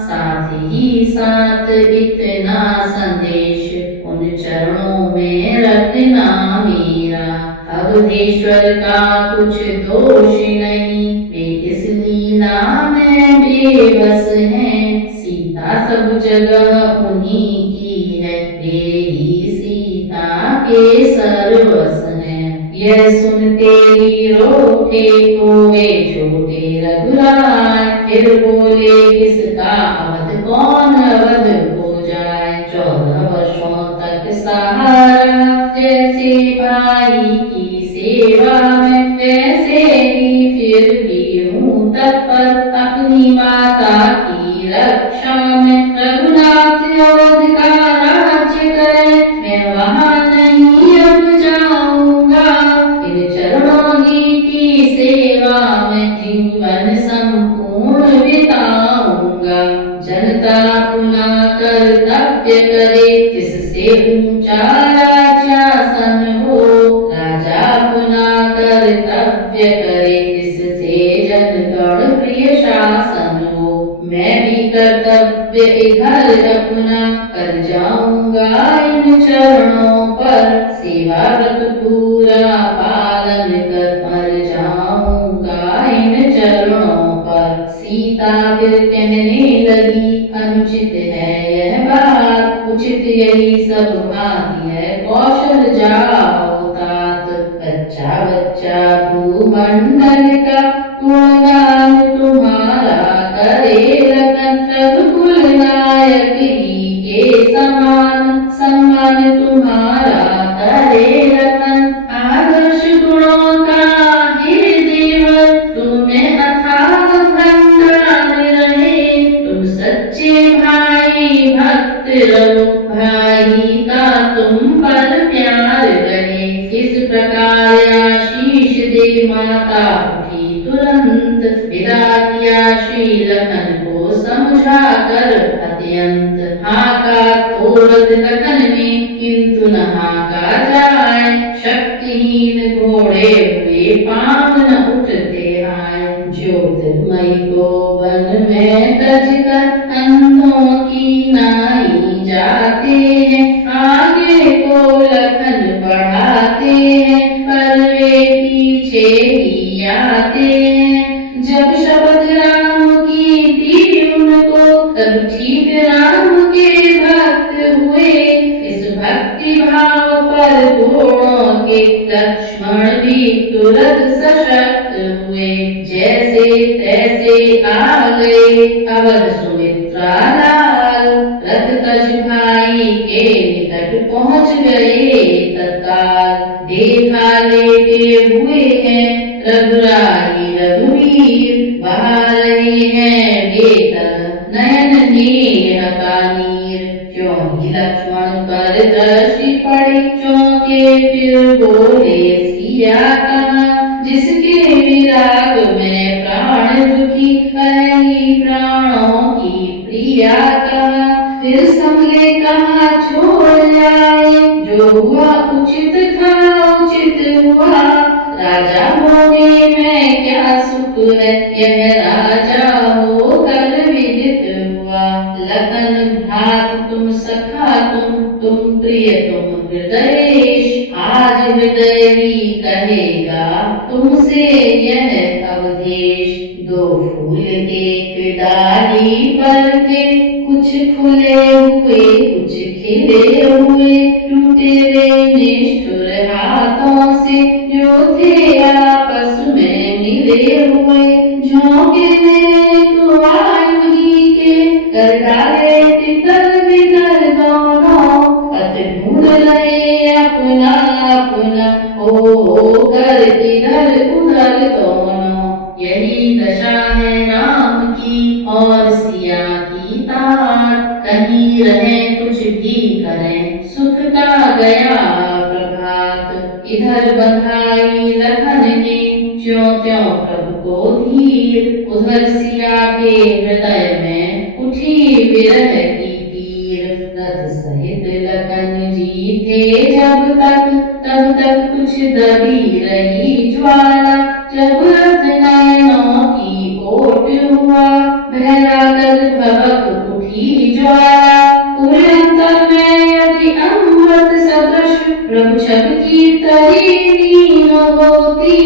साथ ही साथ इतना संदेश उन चरणों में रखना मेरा। अवधेश्वर का कुछ दोष नहीं, वे इस लीला में बेबस हैं। सीता सब जगह उन्हीं की है, वे ही सीता के सर्वस्व हैं। यह सुनते ही रोके तो वे छोटे रघुराय, फिर बोले किसका अवध कौन अवध हो जाए। 14 वर्षों तक सहारा जैसे भाई की सेवा में, वैसे ही फिर भी हूँ तत्पर अपनी माता की रक्षा में। रघुनाथ अवध का राज्य करे, मैं वहाँ नहीं अब जाऊंगा। इन चरणों ही की सेवा में जीवन संपूर्ण बिताऊंगा। जनता पुनः कर्तव्य करे, जिससे ऊंचा राज्यासन हो। राजा पुनः कर्तव्य करे, जिससे जनगण प्रिय शासन हो। मैं भी कर्तव्य इधर अपना कर जाऊंगा इन चरणों पर। सेवा व्रत पूरा पालन कर मर जाऊंगा इन चरणों पर। सीता फिर कहने लगी अनुचित है यह बात, उचित यही सब भांति है कौशल जाओ तात। बच्चा बच्चा भूमंडल का गुणगान तुम्हारा करे नायक ही के समान, सम्मान तुम्हारा करे लखन। आदर्श गुणों का हे देवर, तुम्हें अथाह भंडार रहे। तुम सच्चे भाई भक्त रहो, भाई का तुम पर प्यार रहे। इस प्रकार आशीष दे माता उठी तुरंत, विदा किया श्री लखन को समझा कर अत्यंत। हाका तोड़त लखन ने किंतु न हाका जाए, शक्तिहीन घोड़े हुए पाँव न उठते आए। ज्योतिर्मयी को वन में तज कर अंधों की नाई जाते हैं। आगे को लखन बढ़ाते हैं, पर वे पीछे ही आते हैं। जब शब्द राम की दी उनको, तब ठीक राम के भक्त हुए। इस भक्ति भाव पर घोड़ों के लक्ष्मण भी तुरंत सशक्त हुए। जैसे तैसे आ गए अवध सुमित्रा लाल, रथ तज भाई के निकट पहुँच गए तत्काल। देखा लेटे हुए हैं रघुराई रघुवीर, बहा रहे हैं बेतर नयन नेह का नीर। क्यों ही लक्ष्मण पर दृष्टि पड़ी, चौंके फिर बोले सिया कहाँ। जिसके विराग में प्राण दुखी, वही प्राणों की प्रिया कहाँ। फिर संभले कहाँ छोड़ आए, जो हुआ उचित था उचित हुआ। राजा होने में क्या सुख है, यह राजा होकर विदित हुआ। लखन भ्रात तुम सखा तुम प्रिय तुम हृदयेश। आज हृदय ही कहेगा तुमसे यह अवधेश। दो फूल एक डाली पर के, कुछ खुले हुए कुछ खिले हुए। टूटे वे निष्ठुर हाथों से, जो थे आपस में मिले हुए। झोंके में वायु ही के, कर डाले तितर बितर दोनों। पथ ढूंढ रहे अपना अपना, हो कर इधर उधर दोनों। यही दशा है राम की और सिया की तात। कहीं रहे कुछ भी करें, सुख का गया प्रभात। इधर बंधाई लखन ने, ज्यों त्यों प्रभु को धीर। उधर सिया के हृदय में उठी विरह की पीर। रथ सहित लखन जी थे जब तक, तब तक कुछ दबी रही ज्वाला। जब रथ नयनों की ओट हुआ, बहरा कर भवक उठी ज्वाला। उड़ंतर में यदि अमृत सदृश, प्रभु छब की तरी नील होती।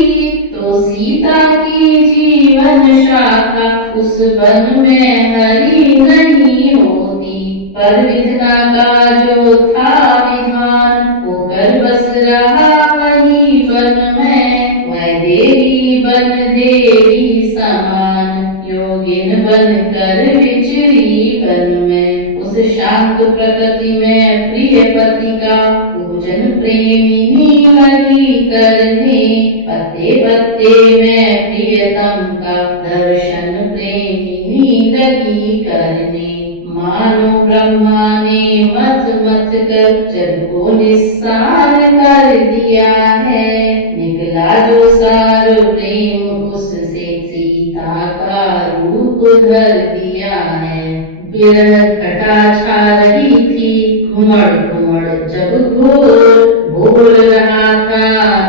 तो सीता की जीवन शाखा उस वन में हरी नहीं होती। पर विधना का जो था विधान, होकर बस रहा वही वन में। वह देवी बन देवी समान, योगिन बन कर विचरी वन में। उस शांत प्रकृति में प्रिय पति का पूजन प्रेमिनी लगी करने। पत्ते पत्ते में प्रियतम का दर्शन प्रेमिनी लगी करने। मानो ब्रह्मा ने मत मत कर जग को निस्सार कर दिया है। निकला जो सार प्रेम उससे, सीता का रूप धर दिया है। विरह घटा छा रही थी, घुमड़ घुमड़ जब घोर। बोल रहा था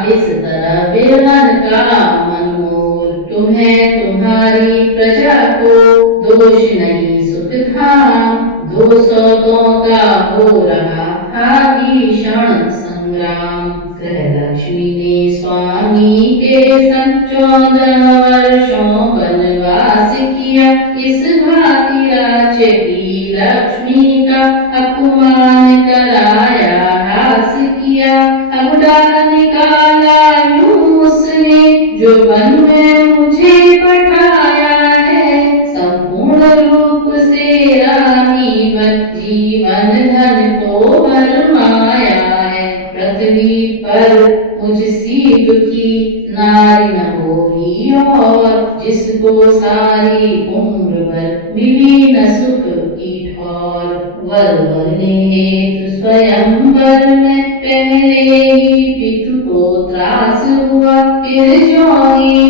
इस तरह विरहन का मनमोर। तुम्हें तुम्हारी प्रजा को दोष नहीं सुख था, दोषों का हो रहा था भीषण संग्राम। ग्रह लक्ष्मी ने स्वामी के संग 14 वर्षों वनवास किया। इस भांति राज्य की लक्ष्मी का अपमान कराया, हास किया। अबुला निकाला यूं उसने, जो वन में मुझे पठाया है। संपूर्ण रूप से रानी बन मुझसी दुखी नारी न होगी और, जिसको सारी उम्र भर मिली न सुख की ठौर। वर बनने हेतु स्वयंवर में पहले ही पितु को त्रास हुआ, फिर ज्यों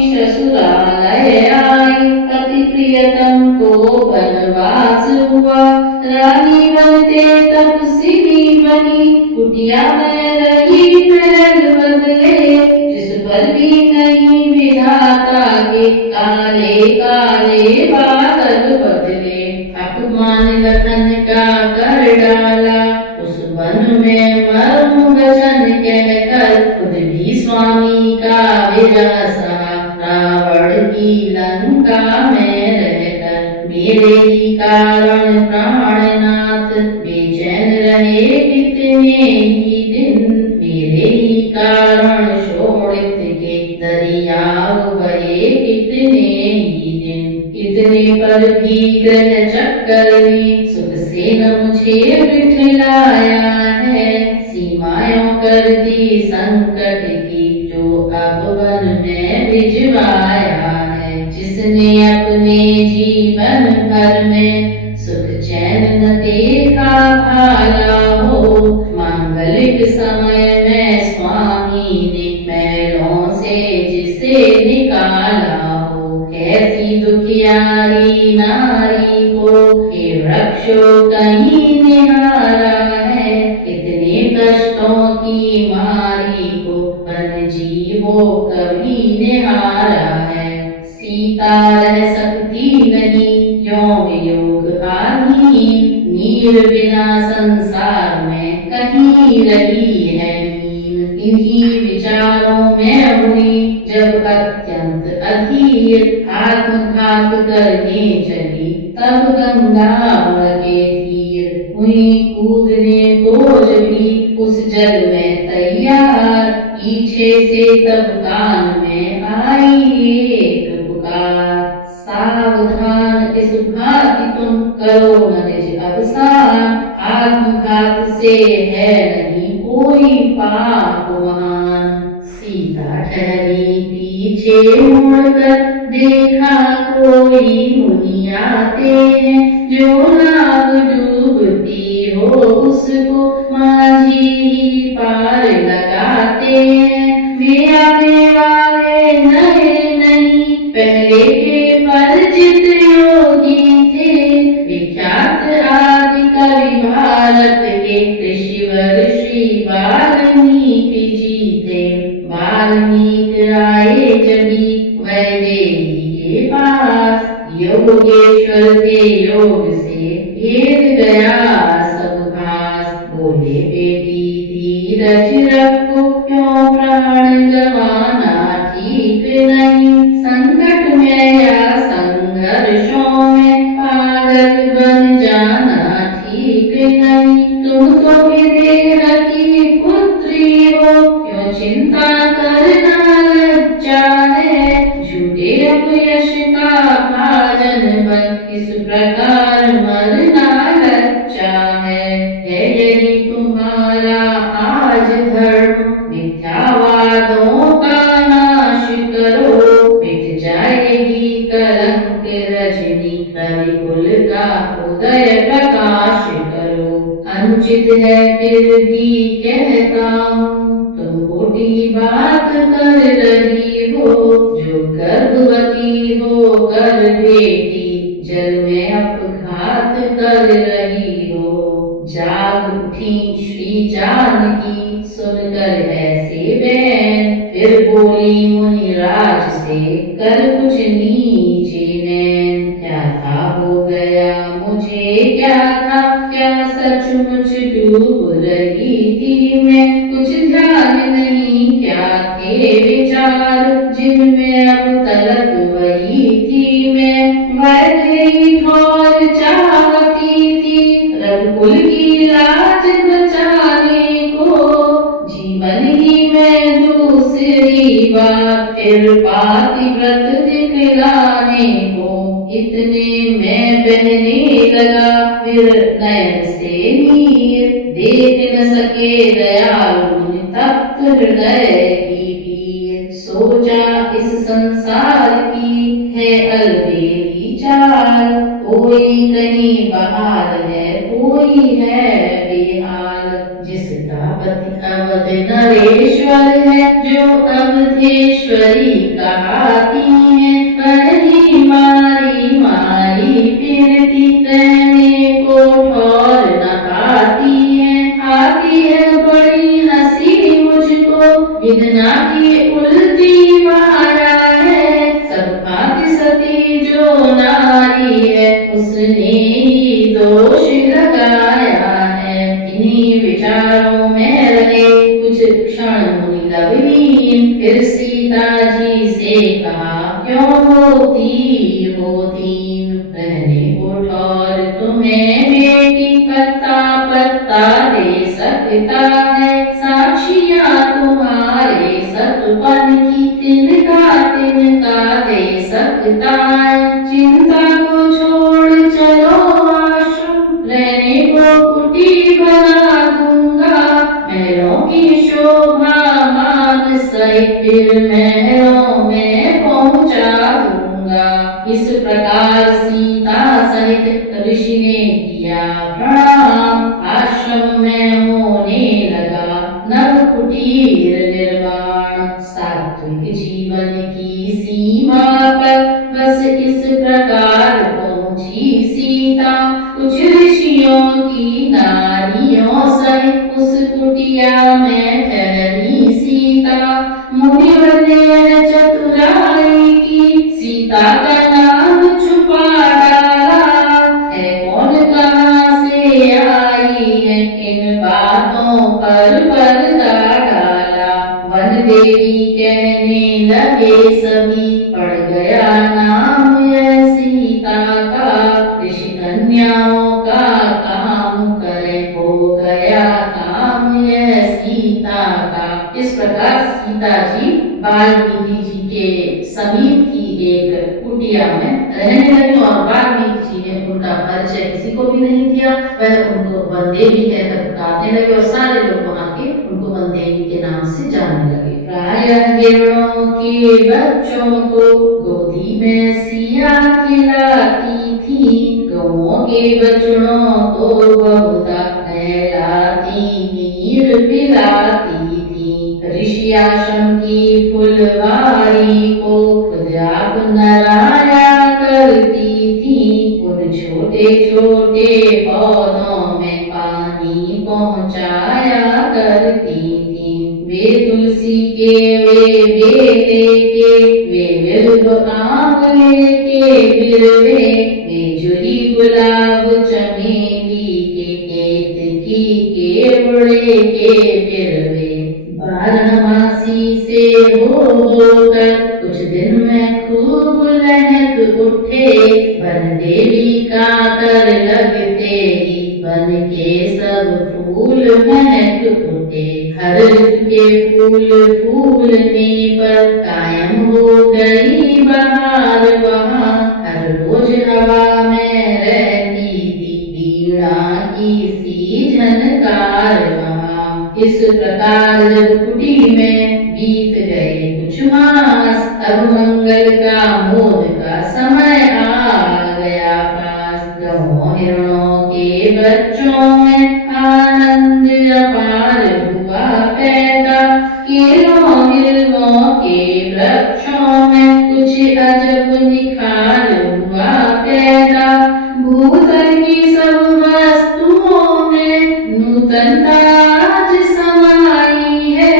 ससुरालय आई पति प्रियतम को वनवास हुआ। रानी बनते तपस्विनी बनी, कुटिया में रही महल बदले, जिस पर भी नहीं विधाता के काले काले बादल बदले। अपमान लखन का कर डाला, उस वन में मरम वचन कहकर, खुद भी स्वामी का विरह सहा, रावण की लंका में रहकर। मेरे ही कारण प्राणनाथ बेचैन रहे कितने ही दिन, मेरे ही कारण शोणित के दरियाव बहे कितने ही दिन। इतने पर भी ग्रह चक्कर ने सुख से न मुझे बिठलाया है, सीमाओं कर दी संकट की जो अब वन में भिजवाया है। जिसने अपने जीवन भर में सुख चैन न देखा भाला हो, मांगलिक समय में स्वामी ने महलों से जिसे निकाला हो। कैसी दुखियारी नारी को ये वृक्षों कहीं निहारा है, इतने कष्टों की मारी को वन जीवो कभी निहारा है। सीता रह सकती नहीं योग योग आधीन, नीर बिना संसार में कहीं रही है नीन। इन्हीं विचारों में हुई जब अत्यंत अधीर, आत्मघात करने चली तब गंगा के तीर। हुई कूदने को जब भी उस जल में तैयार, पीछे से तब कान में आई एक पुकार। सावधान इस भांति तुम करो न निज अवसार, आत्मघात से है नहीं कोई पाप महान। सीता ठहरी पीछे मुड़कर, देखा कोई मुनि आते हैं, जो नाव डूबती हो उसको माझी ही पार लगाते हैं। वे आने वाले नए नहीं पहले के परिचित योगी थे, विख्यात आदि कवि भारत के ऋषिवर श्री वाल्मीकि जी थे। वाल्मीकि आए जभी वैदेही के पास, योगेश्वर के योग से भेद गया सब भास। बोले बेटी धीरज रखो, क्यों प्राण गवाना ठीक नहीं, संकट में या संघर्षों में पागल बन जाना ठीक नहीं। तुम तो विदेह की पुत्री हो, क्यों चिंता करना लज्जा है, झूठे अपयश का भाजन बन इस प्रकार मरना लज्जा है। यदि तुम्हारा आज धर्म, मिथ्यावादों का नाश करो, मिट जाएगी कलंक रजनी, रविकुल का उदय प्रकाश करो। अनुचित है फिर भी कहता हूँ, तुम खोटी बात कर रही हो, जो गर्भवती होकर बेटी जल में अपघात कर रही हो। जाग उठी श्री जानकी सुनकर ऐसे बैन, फिर बोली मुनिराज से कर कुछ नीचे नैन। क्या था हो गया मुझे क्या था, क्या सचमुच डूब रही थी मैं, कुछ ध्यान नहीं क्या थे विचार, जिनमें अब तलक वही थी मैं। वैदेही ठौर चाहती थी रघुकुल की लाज बचाने को, जीवन ही में दूसरी बार फिर पातिव्रत दिखलाने को। इतने में बहने लगा फिर नयन से नीर, देख न सके दयालु मुनि तप्त हृदय की सोचा इस संसार की है अलबेली चाल। कोई कहीं बहाल है, कोई है बेहाल। जिसका पति अवध नरेश्वर है, जो अवधेश्वरी कहाती है, वही मारी मारी फिरती, रहने को ठौर न पाती है। आती है बड़ी हंसी मुझको, विधना की उल्टी माया है। सब भांति सती जो नारी है, उसने ही दोष लगाया है। इन्हीं विचारों में रहे कुछ क्षण मुनि लवलीन, फिर सीता जी से कहा क्यों होती हो दीन। रहने को ठौर तुम्हें बेटी पत्ता पत्ता दे सकता है। साक्षियां तुम्हारे सतपन की, तिनका दे सकता है। चिंता को छोड़ चलो आश्रम, रहने को कुटी बना दूंगा। महलों की शोभा मान सहित फिर महलों में पहुंचा दूंगा। इस प्रकार सीता सहित ऋषि ने किया प्रणाम। आश्रम में होने लगा नव कुटीर निर्माण। सात्विक जीवन की सीमा पर बस इस प्रकार पहुंची सीता। कुछ ऋषियों की नारियों सहित उस कुटिया में ठहरी सीता। मुनिवर ने चतुराई की, सीता का नाम छुपा डाला। है कौन कहाँ से आई है, इन बातों पर पर्दा डाला। वन देवी कहने लगे सभी, पड़ गया नाम यह सीता का। ऋषि कन्याओं का काम करे, हो गया काम यह सीता का। इस प्रकार सीता जी वाल्मीकि जी के समीप की एक कुटिया में रहने लगी और वाल्मीकि जी ने उनका परिचय किसी को भी नहीं दिया। वह उनको वनदेवी कहकर पुकारने लगे और सारे लोग वहां के उनको वनदेवी के नाम से जानने लगे। प्रायः हिरणों के बच्चों को गोदी में सिया खिलाती थी। गौओं के बछड़ों को बहुधा नहलाती, नीर पिलाती थी। ऋषि आश्रम की फुलवारी को खुद आप नराया करती थी। उन छोटे छोटे पौधों में पानी पहुंचाया करती थी। वे तुलसी के, वे बेले के, वे बिल्व आंवले के बिरवे, वे जुही गुलाब चमेली के, केतकी के बुढ़े के बिरवे। बारहमासी से होकर कुछ दिन में खूब लहक उठे। वन देवी का कर लगते ही वन के सब फूल महक उठे। हर ऋतु के फूल फूलने पर कायम हो गई बहार वहाँ। हर रोज हवा में रहती थी वीणा की सी झनकार वहाँ। इस प्रकार जब कुटी में बीत गए कुछ मास, अब मंगल का मोद का समय आ गया पास। गौओं हिरणों के बच्चों में आनंद अपार हुआ पैदा। केलों हिलवों के वृक्षों में कुछ अजब निखार हुआ पैदा। भूतल की सब वस्तुओं में नूतनता आज समाई है।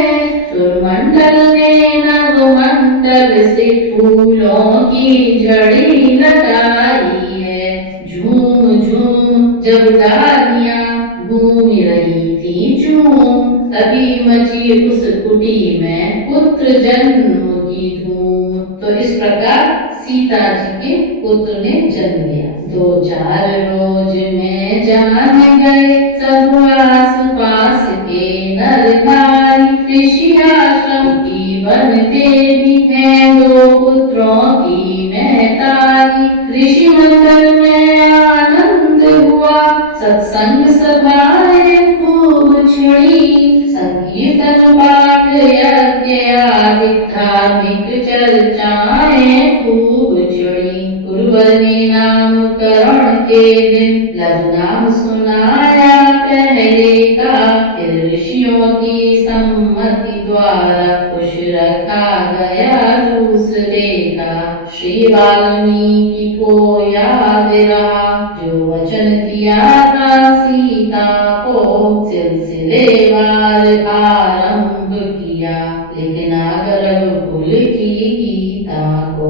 सुरमंडल ने नवमंडल से फूलों की झड़ी लगाई है। झूम झूम जब डालियां घूम रही थी झूम, तभी मची उस कुटी में पुत्र जन्म की धूम। तो इस प्रकार सीता जी के पुत्र ने जन्म लिया। 2-4 रोज में जान गए सब आस पास के नर नारी। ऋषि आश्रम की वन देवी है 2 पुत्रों की महतारी। ऋषि मंडल में आनंद हुआ, सत्संग सभाएं खूब छिड़ी। संकीर्तन पाठ यज्ञ आदि धार्मिक चर्चाएं खूब चढ़ी। गुरुवर ने नामकरण के दिन लव नाम सुनाया पहले का, फिर ऋषियों की सम्मति द्वारा खुश रखा गया दूसरे का। श्री वाल्मीकि को याद रहा जो वचन दिया था सीता को, सिलसिलेवार आरंभ किया लिखना रघुकुल की गीता को।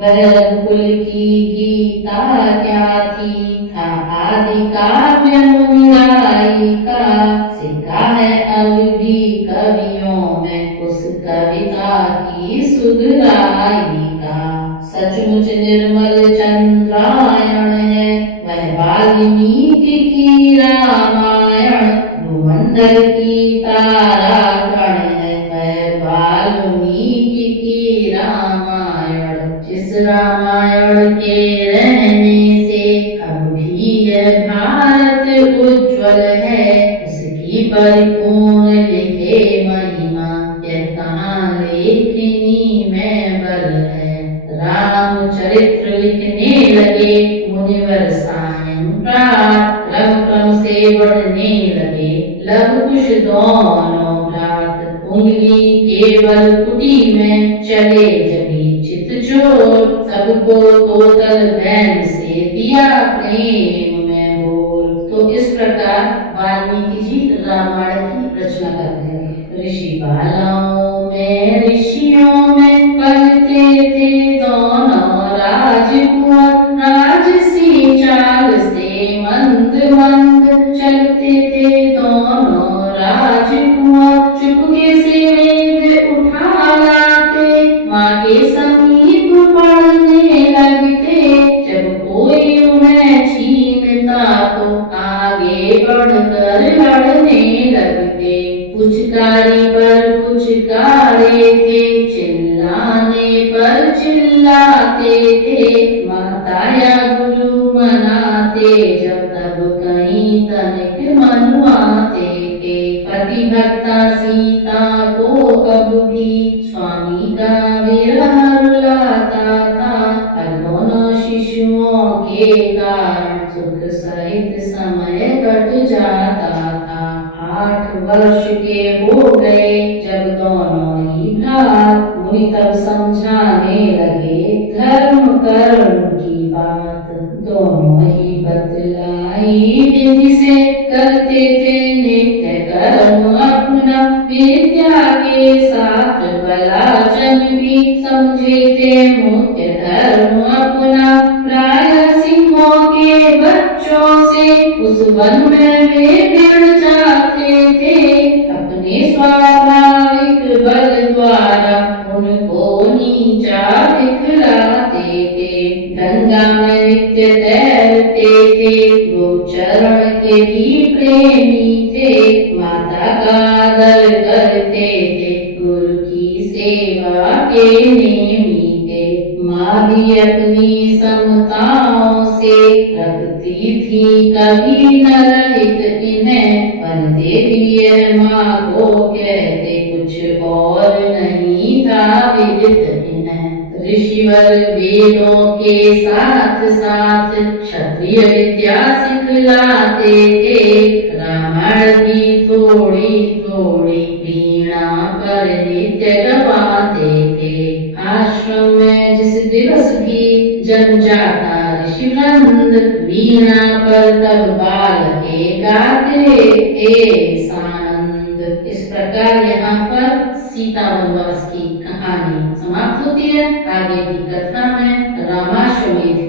वह रघुकुल की गीता क्या थी, था आदि काव्य मुनिराई का। सिक्का है अब भी कवियों में उस कविता की सुधराई का। सचमुच निर्मल चंद्रायण है वह वाल्मीकि की रामायण। भूमंडल की तारागण है वह वाल्मीकि की रामायण। जिस रामायण के रहने से अब भी यह भारत उज्ज्वल है, उसकी परिपूर्ण लिखे महिमा यह कहाँ लेखनी में बल है। रामचरित्र लिखने लगे मुनिवर सायं प्रात, क्रम क्रम से बढ़ने लगे लव कुश दोनों भ्रात। उंगली केवल कुटी में चले जबी चित चोर, सबको तोतल बैन से दिया प्रेम में बोल। तो इस प्रकार वाल्मीकि जी रामायण की रचना करते हैं। ऋषि बालाओं में ऋषियों में पलते थे दोनों राजकुंवर, राजसी चाल से मंद मंद चलते थे दोनों राजकुंवर। चुपके से वेद उठा लाते, माँ के समीप पढ़ने लगते। जब कोई उन्हें छीनता तो आगे बढ़कर लड़ने लगते। पुचकारी पर पुचकारे थे, चिल्लाने पर चिल्लाते थे। माता या गुरु मनाते जब तब कहीं तनिक मनवाते थे। पतिभक्ता सीता को कब भी स्वामी का विरह रुलाता था। पर दोनों शिशुओं के कारण सुख सहित समय कट जाता था। 8 वर्ष के हो गए जब दोनों ही भ्रात, मुनि तब समझाने लगे धर्म कर्म की बात। दोनों ही बतलाई विधि से करते थे नित्य कर्म अपना। विद्या के साथ बलाचन भी समझे थे मुख्य धर्म अपना। प्राय सिंहों के बच्चों से उस वन में वे भिड़ जाते थे। अपने स्वाभाविक बल द्वारा उनको नीचा दिखलाते थे। गंगा में नित्य तैरते थे, गोचरण के भी प्रेमी थे। माता का आदर करते थे, गुरु की सेवा के नेमी थे। माँ भी अपनी समताओं से रखती थी कभी न रहित इन्हें। वन देवी माँ को कहते कुछ और नहीं था विदित इन्हें। ऋषिवर वेदों के साथ साथ क्षत्रिय विद्या सिखलाते थे। रामायण भी थोड़ी थोड़ी वीणा पर नित्य गवाते थे। आश्रम में जिस दिवस भी जम जाता ऋषि वृंद, वीणा पर तब बालके गाते थे सानंद। इस प्रकार यहाँ पर सीता वनवास की कहानी समाप्त होती है। आगे की कथा में रामाश्वमेध